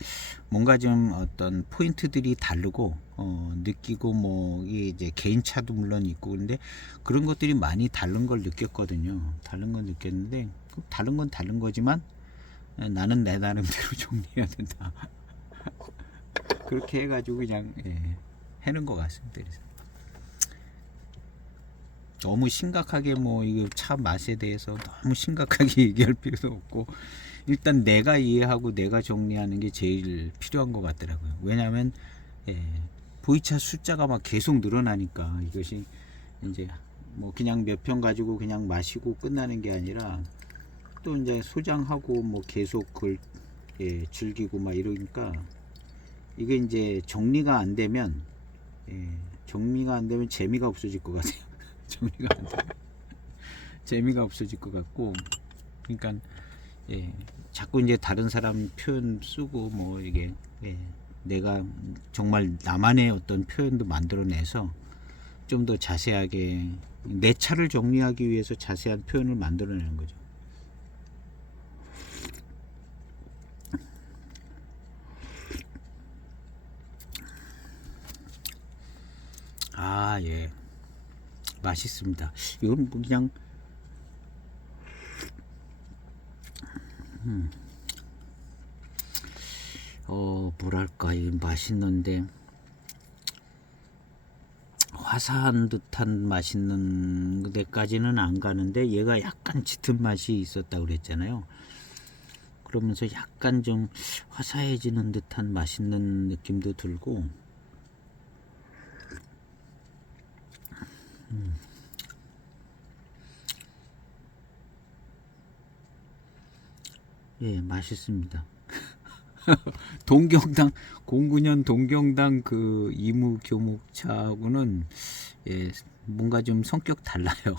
뭔가 좀 어떤 포인트들이 다르고 느끼고, 뭐 이게 이제 개인 차도 물론 있고, 근데 그런 것들이 많이 다른 걸 느꼈거든요. 다른 건 느꼈는데, 다른 건 다른 거지만 나는 내 나름대로 정리해야 된다. 그렇게 해가지고 그냥, 예, 해는 것 같습니다. 그래서 너무 심각하게 뭐 이거 차 맛에 대해서 너무 심각하게 얘기할 필요도 없고, 일단 내가 이해하고 내가 정리하는 게 제일 필요한 것 같더라고요. 왜냐하면, 예, 보이차 숫자가 막 계속 늘어나니까 이것이 이제 뭐 그냥 몇 평 가지고 그냥 마시고 끝나는 게 아니라 또 이제 소장하고 뭐 계속 그걸, 예, 즐기고 막 이러니까 이게 이제 정리가 안 되면, 예, 정리가 안 되면 재미가 없어질 것 같아요. 정리가 안 되면 재미가 없어질 것 같고, 그러니까, 예, 자꾸 이제 다른 사람 표현 쓰고 뭐 이게, 예, 내가 정말 나만의 어떤 표현도 만들어내서 좀 더 자세하게 내 차를 정리하기 위해서 자세한 표현을 만들어내는 거죠. 아, 예, 맛있습니다. 이건 뭐 그냥, 뭐랄까, 이 맛있는데 화사한 듯한 맛있는 데까지는 안 가는데, 얘가 약간 짙은 맛이 있었다 그랬잖아요. 그러면서 약간 좀 화사해지는 듯한 맛있는 느낌도 들고, 예, 맛있습니다. 동경당 09년 동경당 그 이무 교목차하고는, 예, 뭔가 좀 성격 달라요.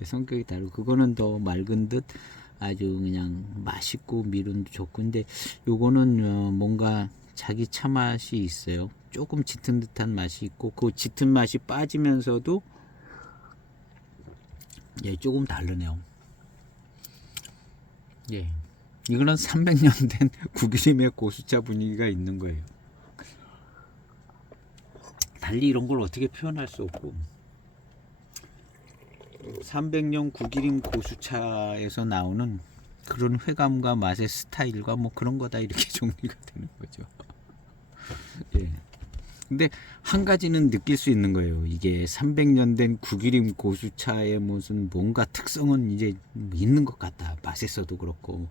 예, 성격이 다르고, 그거는 더 맑은 듯 아주 그냥 맛있고 미론도 좋고, 근데 요거는 뭔가 자기 차 맛이 있어요. 조금 짙은 듯한 맛이 있고, 그 짙은 맛이 빠지면서도, 예, 조금 다르네요. 예, 이거는 300년 된 구기림의 고수차 분위기가 있는 거예요. 달리 이런 걸 어떻게 표현할 수 없고, 300년 구기림 고수차에서 나오는 그런 회감과 맛의 스타일과 뭐 그런 거다, 이렇게 정리가 되는 거죠. 예. 근데 한 가지는 느낄 수 있는 거예요. 이게 300년 된 구기림 고수차의 무슨 뭔가 특성은 이제 있는 것 같다. 맛에서도 그렇고,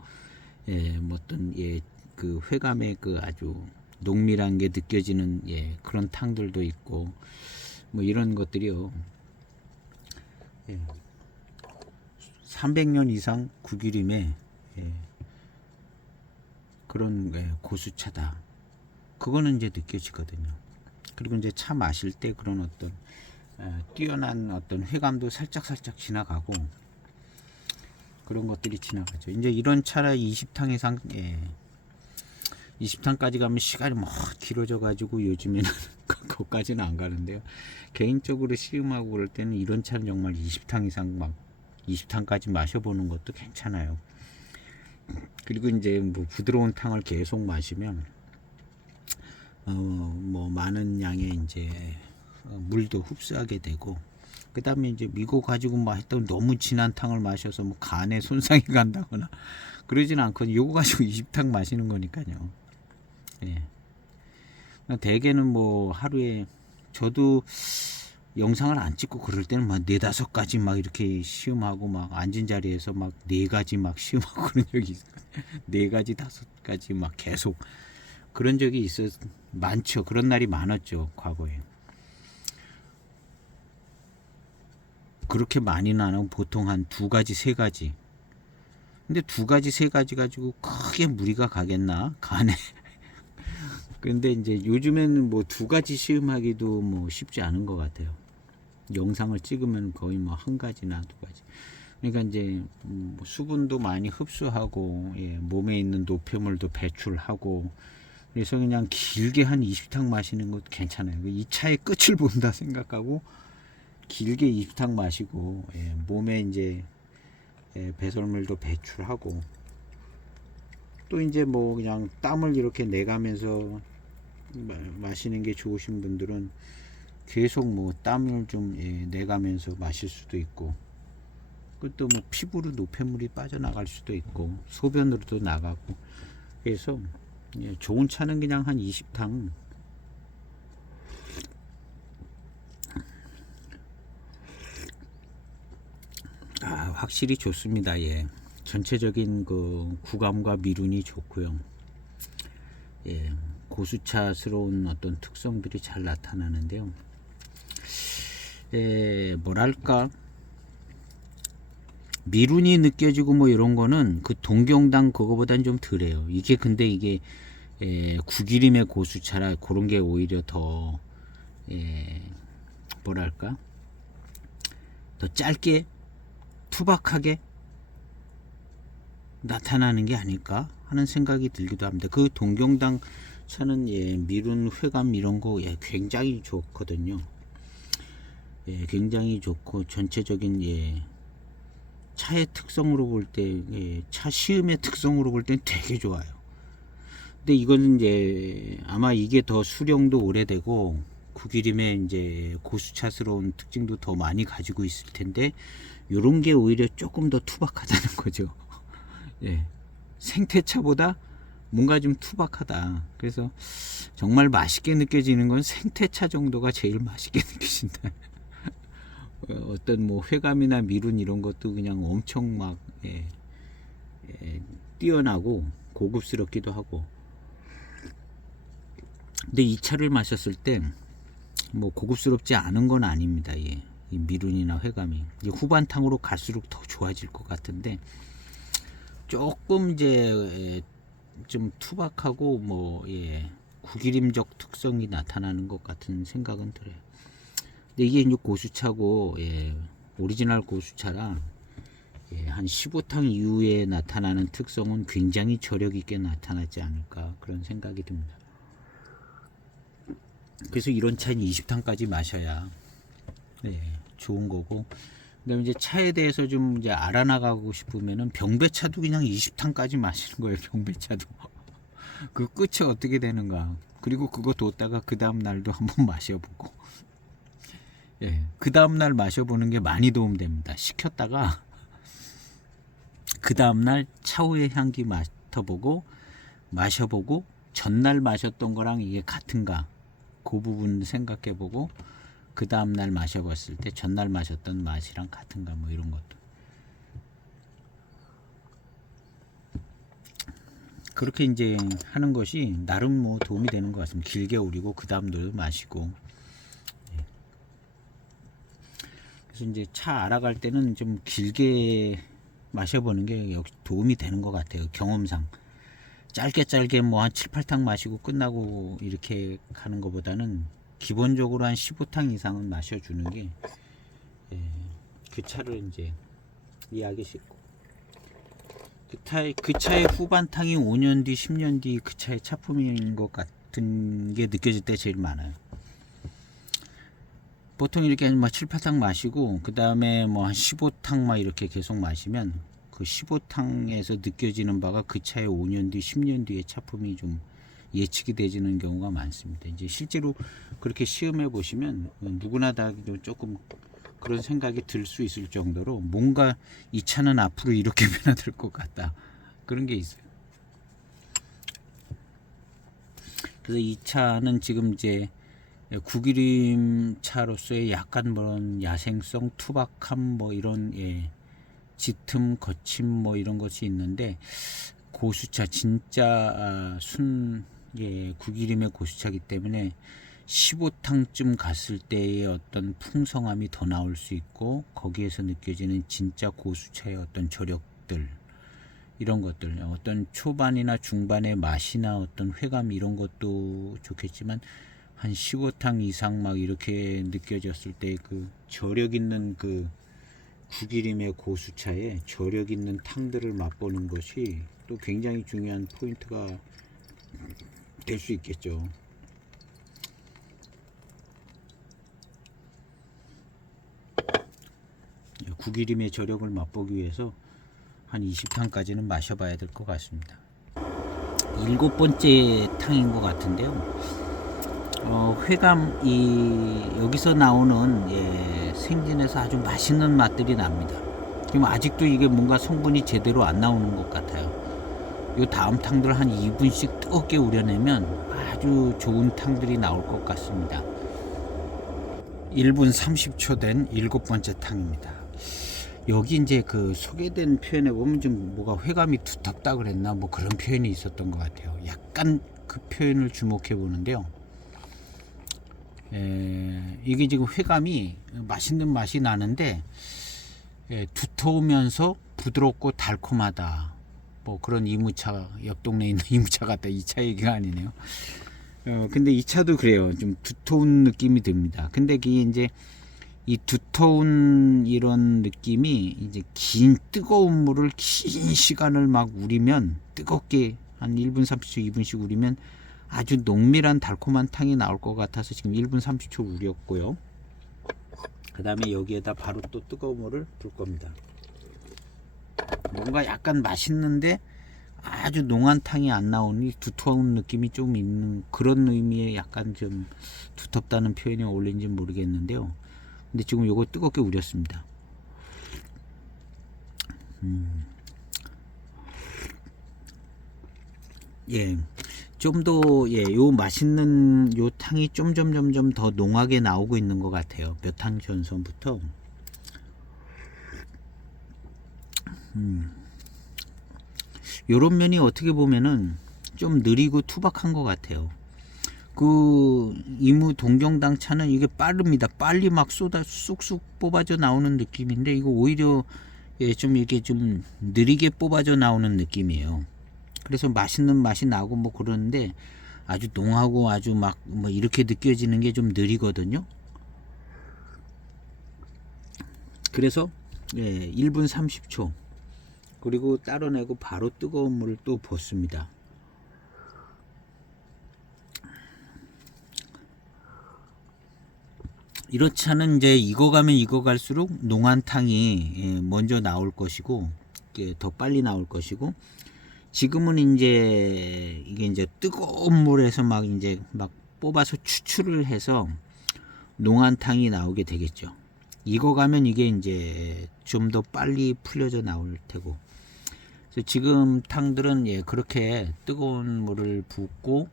예, 뭐 어떤, 예, 그 회감의 그 아주 농밀한 게 느껴지는, 예, 그런 탕들도 있고, 뭐 이런 것들이요. 예, 300년 이상 구기림의, 예, 그런, 예, 고수차다. 그거는 이제 느껴지거든요. 그리고 이제 차 마실 때 그런 어떤, 뛰어난 어떤 회감도 살짝 지나가고, 그런 것들이 지나가죠. 이제 이런 차라 20탕 이상, 예, 20탕까지 가면 시간이 막 길어져 가지고 요즘에는 그것까지는 안 가는데요. 개인적으로 시음하고 그럴 때는 이런 차는 정말 20탕 이상, 막 20탕까지 마셔보는 것도 괜찮아요. 그리고 이제 뭐 부드러운 탕을 계속 마시면, 뭐 많은 양의 이제 물도 흡수하게 되고, 그 다음에 이제 미고 가지고 막 했던 너무 진한 탕을 마셔서 뭐 간에 손상이 간다거나 그러진 않거든요. 요거 가지고 20탕 마시는 거니까요. 예. 대개는 뭐 하루에, 저도 영상을 안 찍고 그럴 때는 막 4-5가지 막 이렇게 시음하고, 막 앉은 자리에서 막 4가지 막 시음하고 그런 적이 있어요. 4가지 5가지 막 계속 그런 적이 있어. 많죠. 그런 날이 많았죠, 과거에. 그렇게 많이는 안 하고 보통 한 2가지 3가지. 근데 2가지 3가지 가지고 크게 무리가 가겠나 간에. 근데 이제 요즘에는 뭐 2가지 시음하기도 뭐 쉽지 않은 것 같아요. 영상을 찍으면 거의 뭐 1가지나 2가지. 그러니까 이제 수분도 많이 흡수하고, 예, 몸에 있는 노폐물도 배출하고, 그래서 그냥 길게 한 20탕 마시는 것도 괜찮아요. 이 차의 끝을 본다 생각하고 길게 20탕 마시고, 예, 몸에 이제, 예, 배설물도 배출하고, 또 이제 뭐 그냥 땀을 이렇게 내가면서 마시는 게 좋으신 분들은 계속 뭐 땀을 좀, 예, 내가면서 마실 수도 있고, 또 뭐 피부로 노폐물이 빠져나갈 수도 있고 소변으로도 나가고, 그래서, 예, 좋은 차는 그냥 한 20탕, 확실히 좋습니다. 예, 전체적인 그 구감과 미륜이 좋고요. 예, 고수차스러운 어떤 특성들이 잘 나타나는데요. 예, 뭐랄까, 미룬이 느껴지고 뭐 이런 거는 그 동경당 그거보단 좀 덜해요. 이게 근데 이게, 예, 구기림의 고수차라 그런 게 오히려 더, 예, 뭐랄까, 더 짧게 투박하게 나타나는 게 아닐까 하는 생각이 들기도 합니다. 그 동경당 차는, 예, 미룬 회감 이런 거, 예, 굉장히 좋거든요. 예, 굉장히 좋고 전체적인, 예, 차의 특성으로 볼 때, 예, 차 시음의 특성으로 볼 땐 되게 좋아요. 근데 이거는 이제 아마 이게 더 수령도 오래되고 구기림의 이제 고수차스러운 특징도 더 많이 가지고 있을 텐데 요런 게 오히려 조금 더 투박하다는 거죠. 예, 생태차보다 뭔가 좀 투박하다. 그래서 정말 맛있게 느껴지는 건 생태차 정도가 제일 맛있게 느껴진다. 어떤 뭐 회감이나 미룬 이런 것도 그냥 엄청 막, 예, 예, 뛰어나고 고급스럽기도 하고. 근데 이 차를 마셨을 때 뭐 고급스럽지 않은 건 아닙니다. 예, 이 미룬이나 회감이 이제 후반탕으로 갈수록 더 좋아질 것 같은데 조금 이제 좀 투박하고 뭐, 예, 구기림적 특성이 나타나는 것 같은 생각은 들어요. 근데 이게 이제 고수차고, 예, 오리지널 고수차라, 예, 한 15탕 이후에 나타나는 특성은 굉장히 저력 있게 나타나지 않을까 그런 생각이 듭니다. 그래서 이런 차는 20탕까지 마셔야, 예, 좋은 거고. 그다음에 이제 차에 대해서 좀 이제 알아나가고 싶으면은 병배차도 그냥 20탕까지 마시는 거예요. 병배차도. 그 끝이 어떻게 되는가. 그리고 그거 뒀다가 그 다음 날도 한번 마셔보고. 예, 그 다음 날 마셔보는 게 많이 도움됩니다. 식혔다가 그 다음 날 차후의 향기 맡아보고 마셔보고 전날 마셨던 거랑 이게 같은가 그 부분 생각해보고 그 다음 날 마셔봤을 때 전날 마셨던 맛이랑 같은가 뭐 이런 것도 그렇게 이제 하는 것이 나름 뭐 도움이 되는 것 같습니다. 길게 우리고 그 다음 날도 마시고. 그래서 이제 차 알아갈 때는 좀 길게 마셔보는 게 역시 도움이 되는 것 같아요. 경험상. 짧게 뭐 한 7, 8탕 마시고 끝나고 이렇게 가는 것보다는 기본적으로 한 15탕 이상은 마셔주는 게, 예, 그 차를 이제 이해하기 쉽고 그 차의 후반탕이 5년 뒤 10년 뒤 그 차의 차품인 것 같은 게 느껴질 때 제일 많아요. 보통 이렇게 막 7, 8탕 마시고 그 다음에 뭐 한 15탕 막 이렇게 계속 마시면 그 15탕에서 느껴지는 바가 그 차의 5년 뒤 10년 뒤의 차품이 좀 예측이 되지는 경우가 많습니다. 이제 실제로 그렇게 시험해 보시면 누구나 다 조금 그런 생각이 들 수 있을 정도로 뭔가 이 차는 앞으로 이렇게 변화될 것 같다 그런 게 있어요. 그래서 이 차는 지금 이제 구기림 차로서의 약간 그런 야생성, 투박함 뭐 이런, 예, 짙음, 거침 뭐 이런 것이 있는데 고수차 진짜 예, 구기림의 고수차기 때문에 15탕쯤 갔을 때의 어떤 풍성함이 더 나올 수 있고 거기에서 느껴지는 진짜 고수차의 어떤 저력들 이런 것들 어떤 초반이나 중반의 맛이나 어떤 회감 이런 것도 좋겠지만 한 15탕 이상 막 이렇게 느껴졌을 때 그 저력 있는 그 구기림의 고수차에 저력 있는 탕들을 맛보는 것이 또 굉장히 중요한 포인트가 될 수 있겠죠. 구기림의 저력을 맛보기 위해서 한 20탕까지는 마셔봐야 될 것 같습니다. 7번째 탕인 것 같은데요. 여기서 나오는 생진에서 아주 맛있는 맛들이 납니다. 지금 아직도 이게 뭔가 성분이 제대로 안 나오는 것 같아요. 요 다음 탕들 한 2분씩 뜨겁게 우려내면 아주 좋은 탕들이 나올 것 같습니다. 1분 30초 된 7번째 탕입니다. 여기 이제 그 소개된 표현에 보면 좀 뭐가 회감이 두텁다 그랬나 뭐 그런 표현이 있었던 것 같아요. 약간 그 표현을 주목해 보는데요. 이게 지금 회감이 맛있는 맛이 나는데 두터우면서 부드럽고 달콤하다. 뭐 그런 이무차, 옆 동네에 있는 이무차 같다. 이 차 얘기가 아니네요. 근데 이 차도 그래요. 좀 두터운 느낌이 듭니다. 근데 이게 이제 이 두터운 이런 느낌이 이제 긴 뜨거운 물을 긴 시간을 막 우리면 뜨겁게 한 1분 30초 2분씩 우리면 아주 농밀한 달콤한 탕이 나올 것 같아서 지금 1분 30초 우렸고요. 그 다음에 여기에다 바로 또 뜨거운 물을 붓을 겁니다. 뭔가 약간 맛있는데 아주 농한 탕이 안 나오니 두터운 느낌이 좀 있는 그런 의미의 약간 좀 두텁다는 표현이 어울린지 모르겠는데요. 근데 지금 요거 뜨겁게 우렸습니다. 좀 더 요 맛있는 요 탕이 점점 더 농하게 나오고 있는 것 같아요. 몇 탕 전선부터. 요런 면이 어떻게 보면은 좀 느리고 투박한 것 같아요. 그 이무 동정당 차는 이게 빠릅니다. 빨리 막 쑥쑥 뽑아져 나오는 느낌인데 이거 오히려 좀 이게 좀 느리게 뽑아져 나오는 느낌이에요. 그래서 맛있는 맛이 나고 뭐 그러는데 아주 농하고 아주 막 뭐 이렇게 느껴지는 게 좀 느리거든요. 그래서 1분 30초 그리고 따로내고 바로 뜨거운 물을 또 붓습니다. 이런 차는 이제 익어가면 익어갈수록 농한 탕이 먼저 나올 것이고 더 빨리 나올 것이고 지금은 이제 이게 이제 뜨거운 물에서 막 이제 막 뽑아서 추출을 해서 농한 탕이 나오게 되겠죠. 익어가면 이게 이제 좀 더 빨리 풀려져 나올 테고. 그래서 지금 탕들은 그렇게 뜨거운 물을 붓고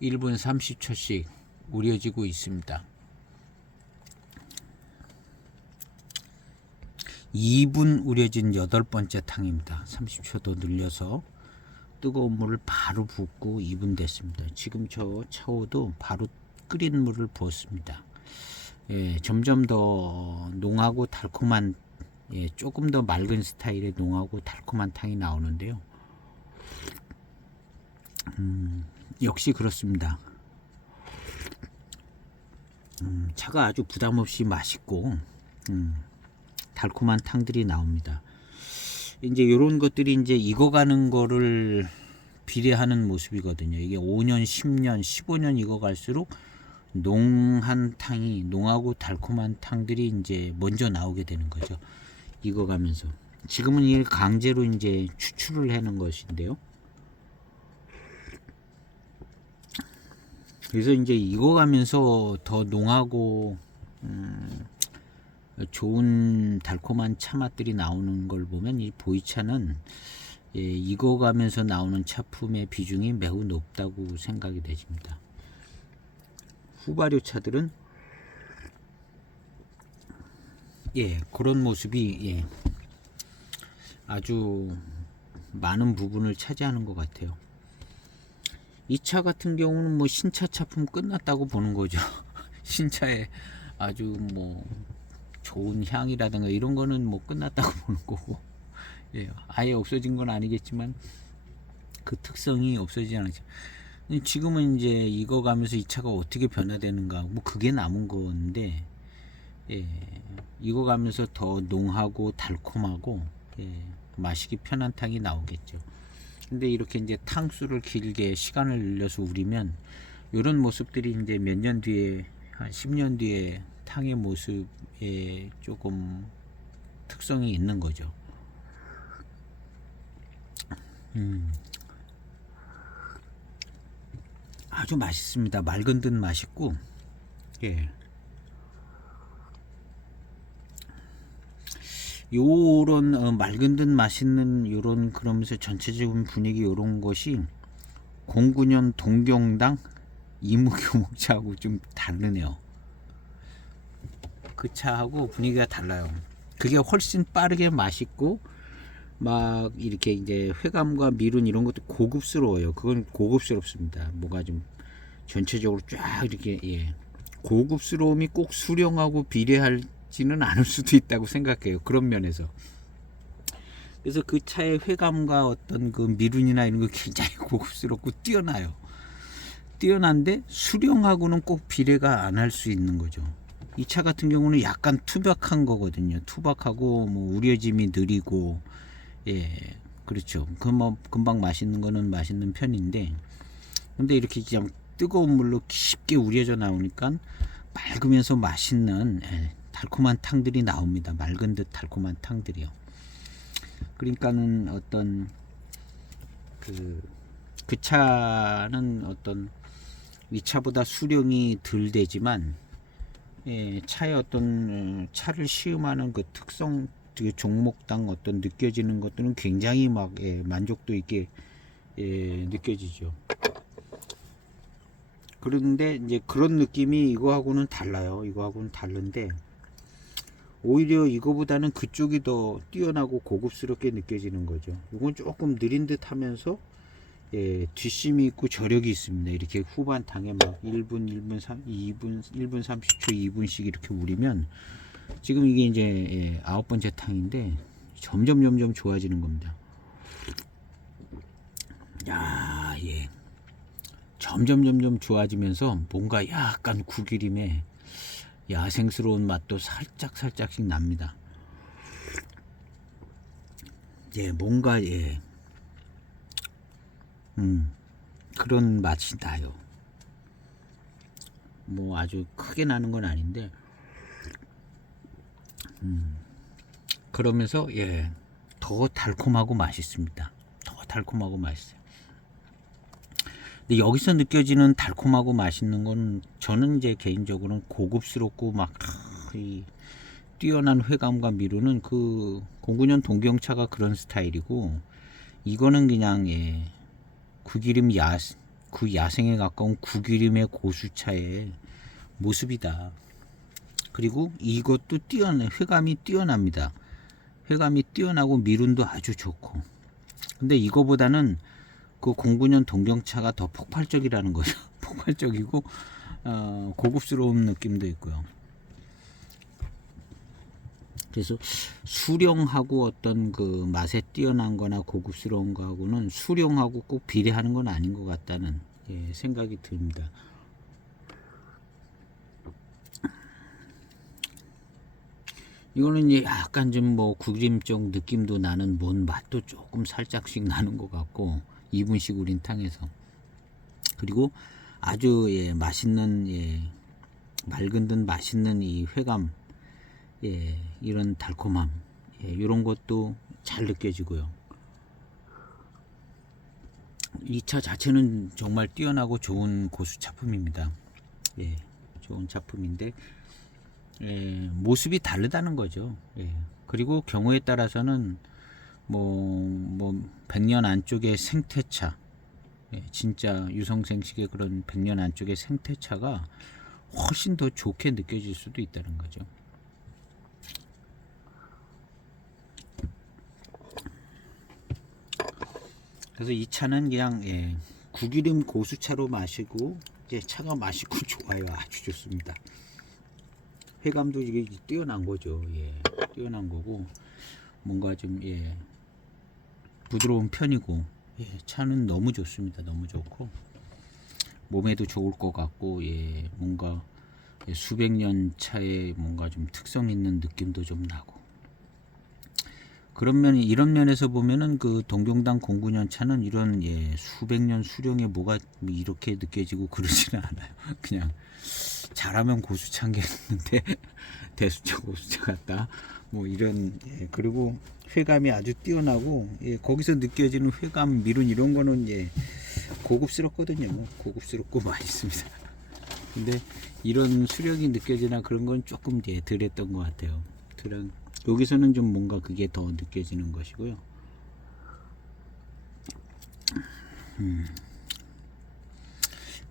1분 30초씩 우려지고 있습니다. 2분 우려진 8번째 탕입니다. 30초 더 늘려서 뜨거운 물을 바로 붓고 2분 됐습니다. 지금 저 차오도 바로 끓인 물을 부었습니다. 점점 더 농하고 달콤한 조금 더 맑은 스타일의 농하고 달콤한 탕이 나오는데요. 역시 그렇습니다. 차가 아주 부담없이 맛있고 달콤한 탕들이 나옵니다. 이제 이런 것들이 이제 익어가는 거를 비례하는 모습이거든요. 이게 5년, 10년, 15년 익어갈수록 농한 탕이 농하고 달콤한 탕들이 이제 먼저 나오게 되는 거죠. 익어가면서 지금은 이걸 강제로 이제 추출을 하는 것인데요. 그래서 이제 익어가면서 더 농하고 좋은 달콤한 차 맛들이 나오는 걸 보면 이 보이차는 익어가면서 나오는 차품의 비중이 매우 높다고 생각이 되집니다. 후발효 차들은 그런 모습이 아주 많은 부분을 차지하는 것 같아요. 이 차 같은 경우는 뭐 신차 차품 끝났다고 보는 거죠. 신차에 아주 뭐 좋은 향이라든가 이런 거는 뭐 끝났다고 보는 거고, 아예 없어진 건 아니겠지만 그 특성이 없어지지 않았죠. 지금은 이제 익어가면서 이 차가 어떻게 변화되는가, 뭐 그게 남은 건데, 익어가면서 더 농하고 달콤하고 마시기 편한 탕이 나오겠죠. 근데 이렇게 이제 탕수를 길게 시간을 늘려서 우리면 이런 모습들이 이제 몇 년 뒤에, 한 10년 뒤에 탕의 모습에 조금 특성이 있는 거죠. 아주 맛있습니다. 맑은 듯 맛있고, 요런 맑은 듯 맛있는 요런, 그러면서 전체적인 분위기 요런 것이 09년 동경당 이무교목차하고 좀 다르네요. 그 차하고 분위기가 달라요. 그게 훨씬 빠르게 맛있고 막 이렇게 이제 회감과 미룬 이런 것도 고급스러워요. 그건 고급스럽습니다. 뭐가 좀 전체적으로 쫙 이렇게 고급스러움이 꼭 수령하고 비례하지는 않을 수도 있다고 생각해요. 그런 면에서. 그래서 그 차의 회감과 어떤 그 미룬이나 이런 거 굉장히 고급스럽고 뛰어나요. 뛰어난데 수령하고는 꼭 비례가 안 할 수 있는 거죠. 이 차 같은 경우는 약간 투박한 거거든요. 투박하고 뭐 우려짐이 느리고, 그렇죠. 그 뭐 금방 맛있는 거는 맛있는 편인데, 근데 이렇게 그냥 뜨거운 물로 깊게 우려져 나오니까 맑으면서 맛있는 달콤한 탕들이 나옵니다. 맑은 듯 달콤한 탕들이요. 그러니까는 어떤 그 차는 어떤 이 차보다 수령이 덜 되지만 차의 어떤 차를 시음하는 그 특성, 그 종목당 어떤 느껴지는 것들은 굉장히 막 만족도 있게 느껴지죠. 그런데 이제 그런 느낌이 이거하고는 달라요. 이거하고는 다른데 오히려 이거보다는 그쪽이 더 뛰어나고 고급스럽게 느껴지는 거죠. 이건 조금 느린 듯 하면서 뒷심이 있고 저력이 있습니다. 이렇게 후반 당에 막 1분, 1분 2분, 1분 30초, 2분씩 이렇게 우리면 지금 이게 이제 9번째 탕인데 점점 좋아지는 겁니다. 야, 점점 좋아지면서 뭔가 약간 구기림에 야생스러운 맛도 살짝씩 납니다. 뭔가 그런 맛이 나요. 뭐 아주 크게 나는 건 아닌데, 그러면서 더 달콤하고 맛있습니다. 더 달콤하고 맛있어요. 근데 여기서 느껴지는 달콤하고 맛있는 건 저는 이제 개인적으로는 고급스럽고 막 뛰어난 회감과 미루는 그 09년 동경차가 그런 스타일이고, 이거는 그냥 구기름 그 야생에 가까운 구기름의 고수차의 모습이다. 그리고 이것도 회감이 뛰어납니다. 회감이 뛰어나고 미룬도 아주 좋고. 근데 이거보다는 그 09년 동경차가 더 폭발적이라는 거죠. 폭발적이고 고급스러운 느낌도 있고요. 그래서 수령하고 어떤 그 맛에 뛰어난 거나 고급스러운 거하고는 수령하고 꼭 비례하는 건 아닌 것 같다는 생각이 듭니다. 이거는 이제 약간 좀 뭐 구기림적 느낌도 나는, 뭔 맛도 조금 살짝씩 나는 것 같고, 2분씩 우린 탕에서. 그리고 아주 맛있는 맑은 듯 맛있는 이 회감, 이런 달콤함, 이런 것도 잘 느껴지고요. 이 차 자체는 정말 뛰어나고 좋은 고수 차품입니다. 좋은 차품인데 모습이 다르다는 거죠. 그리고 경우에 따라서는 뭐 100년 안쪽의 생태차, 진짜 유성생식의 그런 100년 안쪽의 생태차가 훨씬 더 좋게 느껴질 수도 있다는 거죠. 그래서 이 차는 그냥 구기름 고수차로 마시고 차가 맛있고 좋아요. 아주 좋습니다. 회감도 이게 뛰어난 거죠. 뛰어난 거고, 뭔가 좀 부드러운 편이고, 차는 너무 좋습니다. 너무 좋고 몸에도 좋을 것 같고, 뭔가 수백 년 차의 뭔가 좀 특성 있는 느낌도 좀 나고, 그런 면, 이런 면에서 보면은 그 동경당 09년차는 이런 수백 년 수령에 뭐가 이렇게 느껴지고 그러지는 않아요. 그냥 잘하면 고수차겠는데 대수차 고수차 같다. 뭐 이런, 그리고 회감이 아주 뛰어나고, 거기서 느껴지는 회감, 미룬 이런 거는 고급스럽거든요. 고급스럽고 맛있습니다. 근데 이런 수령이 느껴지나 그런 건 조금 덜했던 것 같아요. 여기서는 좀 뭔가 그게 더 느껴지는 것이고요.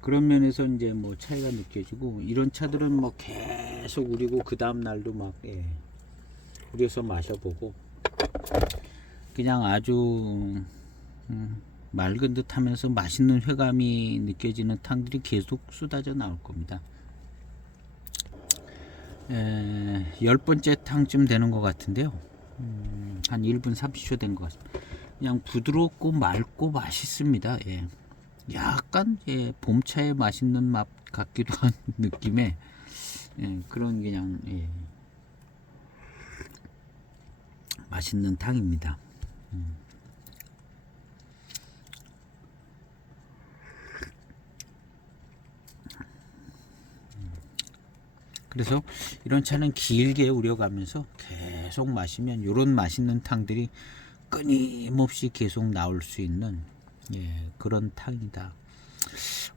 그런 면에서 이제 뭐 차이가 느껴지고, 이런 차들은 뭐 계속 우리고 그 다음 날도 막 우려서 마셔보고, 그냥 아주 맑은 듯 하면서 맛있는 회감이 느껴지는 탕들이 계속 쏟아져 나올 겁니다. 10번째 탕쯤 되는 것 같은데요. 한 1분 30초 된 것 같습니다. 그냥 부드럽고 맑고 맛있습니다. 약간 봄차에 맛있는 맛 같기도 한 느낌의 그런 그냥 맛있는 탕입니다. 그래서 이런 차는 길게 우려가면서 계속 마시면 이런 맛있는 탕들이 끊임없이 계속 나올 수 있는 그런 탕이다.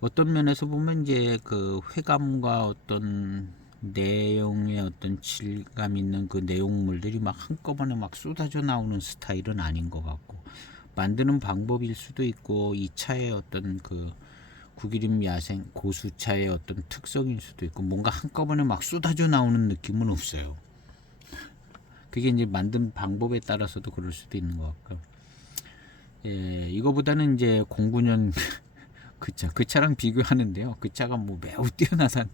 어떤 면에서 보면 이제 그 회감과 어떤 내용의 어떤 질감 있는 그 내용물들이 막 한꺼번에 막 쏟아져 나오는 스타일은 아닌 것 같고, 만드는 방법일 수도 있고, 이 차의 어떤 그 구기림 야생 고수차의 어떤 특성일 수도 있고, 뭔가 한꺼번에 막 쏟아져 나오는 느낌은 없어요. 그게 이제 만든 방법에 따라서도 그럴 수도 있는 것 같고, 이거보다는 이제 09년 그 차랑 비교하는데요. 그 차가 뭐 매우 뛰어나산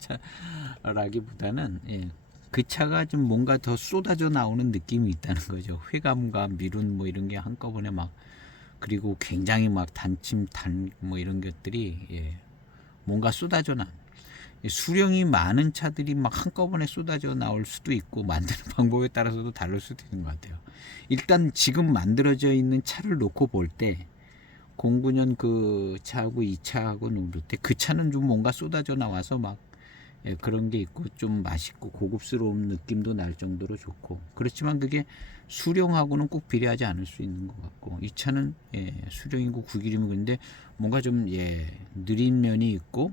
차라기보다는 그 차가 좀 뭔가 더 쏟아져 나오는 느낌이 있다는 거죠. 회감과 미룬 뭐 이런 게 한꺼번에 막, 그리고 굉장히 막 단침 뭐 이런 것들이 뭔가 쏟아져 나. 수령이 많은 차들이 막 한꺼번에 쏟아져 나올 수도 있고, 만드는 방법에 따라서도 다를 수도 있는 것 같아요. 일단 지금 만들어져 있는 차를 놓고 볼 때 09년 그 차하고 이 차하고 놓을 때 그 차는 좀 뭔가 쏟아져 나와서 막 그런 게 있고, 좀 맛있고 고급스러운 느낌도 날 정도로 좋고, 그렇지만 그게 수령하고는 꼭 비례하지 않을 수 있는 것 같고, 이 차는 수령이고 구기림이고, 근데 뭔가 좀 느린 면이 있고,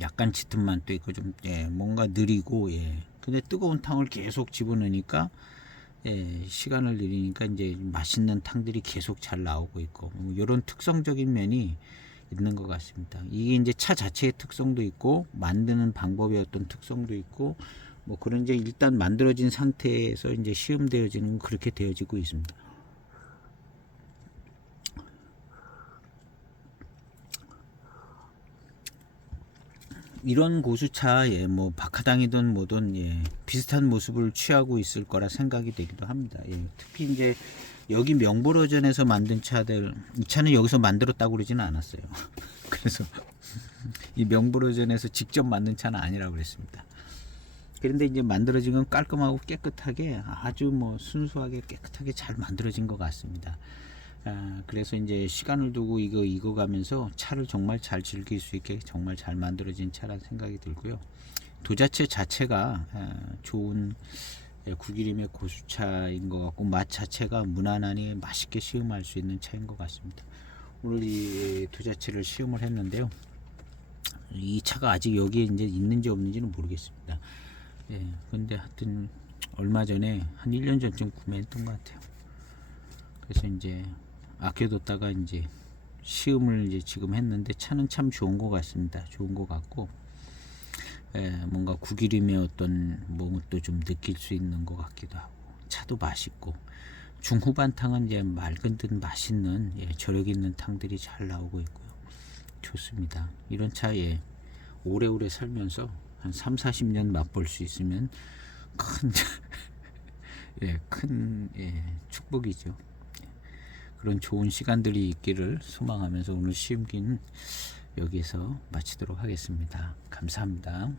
약간 짙은 맛도 있고, 좀 뭔가 느리고, 근데 뜨거운 탕을 계속 집어넣으니까 시간을 느리니까 이제 맛있는 탕들이 계속 잘 나오고 있고, 이런 특성적인 면이 있는 것 같습니다. 이게 이제 차 자체의 특성도 있고, 만드는 방법의 어떤 특성도 있고, 뭐 그런 이제 일단 만들어진 상태에서 이제 시음되어지는 그렇게 되어지고 있습니다. 이런 고수차에 뭐 박하당이든 뭐든 비슷한 모습을 취하고 있을 거라 생각이 되기도 합니다. 특히 이제 여기 명보로전에서 만든 차들, 이 차는 여기서 만들었다고 그러지는 않았어요. 그래서 이 명보로전에서 직접 만든 차는 아니라고 그랬습니다. 그런데 이제 만들어진 건 깔끔하고 깨끗하게, 아주 뭐 순수하게 깨끗하게 잘 만들어진 것 같습니다. 그래서 이제 시간을 두고 이거 가면서 차를 정말 잘 즐길 수 있게 정말 잘 만들어진 차라는 생각이 들고요. 도자체 자체가 좋은 구기림의 고수차인 것 같고, 맛 자체가 무난하니 맛있게 시음할 수 있는 차인 것 같습니다. 오늘 이 도자체를 시음을 했는데요. 이 차가 아직 여기에 이제 있는지 없는지는 모르겠습니다. 근데 하여튼 얼마 전에 한 1년 전쯤 구매했던 것 같아요. 그래서 이제 아껴뒀다가 이제 시음을 이제 지금 했는데, 차는 참 좋은 것 같습니다. 좋은 것 같고, 뭔가 구기림의 어떤 뭐도 좀 느낄 수 있는 것 같기도 하고, 차도 맛있고, 중후반 탕은 이제 맑은 듯 맛있는 저력 있는 탕들이 잘 나오고 있고요. 좋습니다. 이런 차에 오래오래 살면서 한 3, 40년 맛볼 수 있으면 큰 큰 축복이죠. 그런 좋은 시간들이 있기를 소망하면서 오늘 시음기는 여기서 마치도록 하겠습니다. 감사합니다.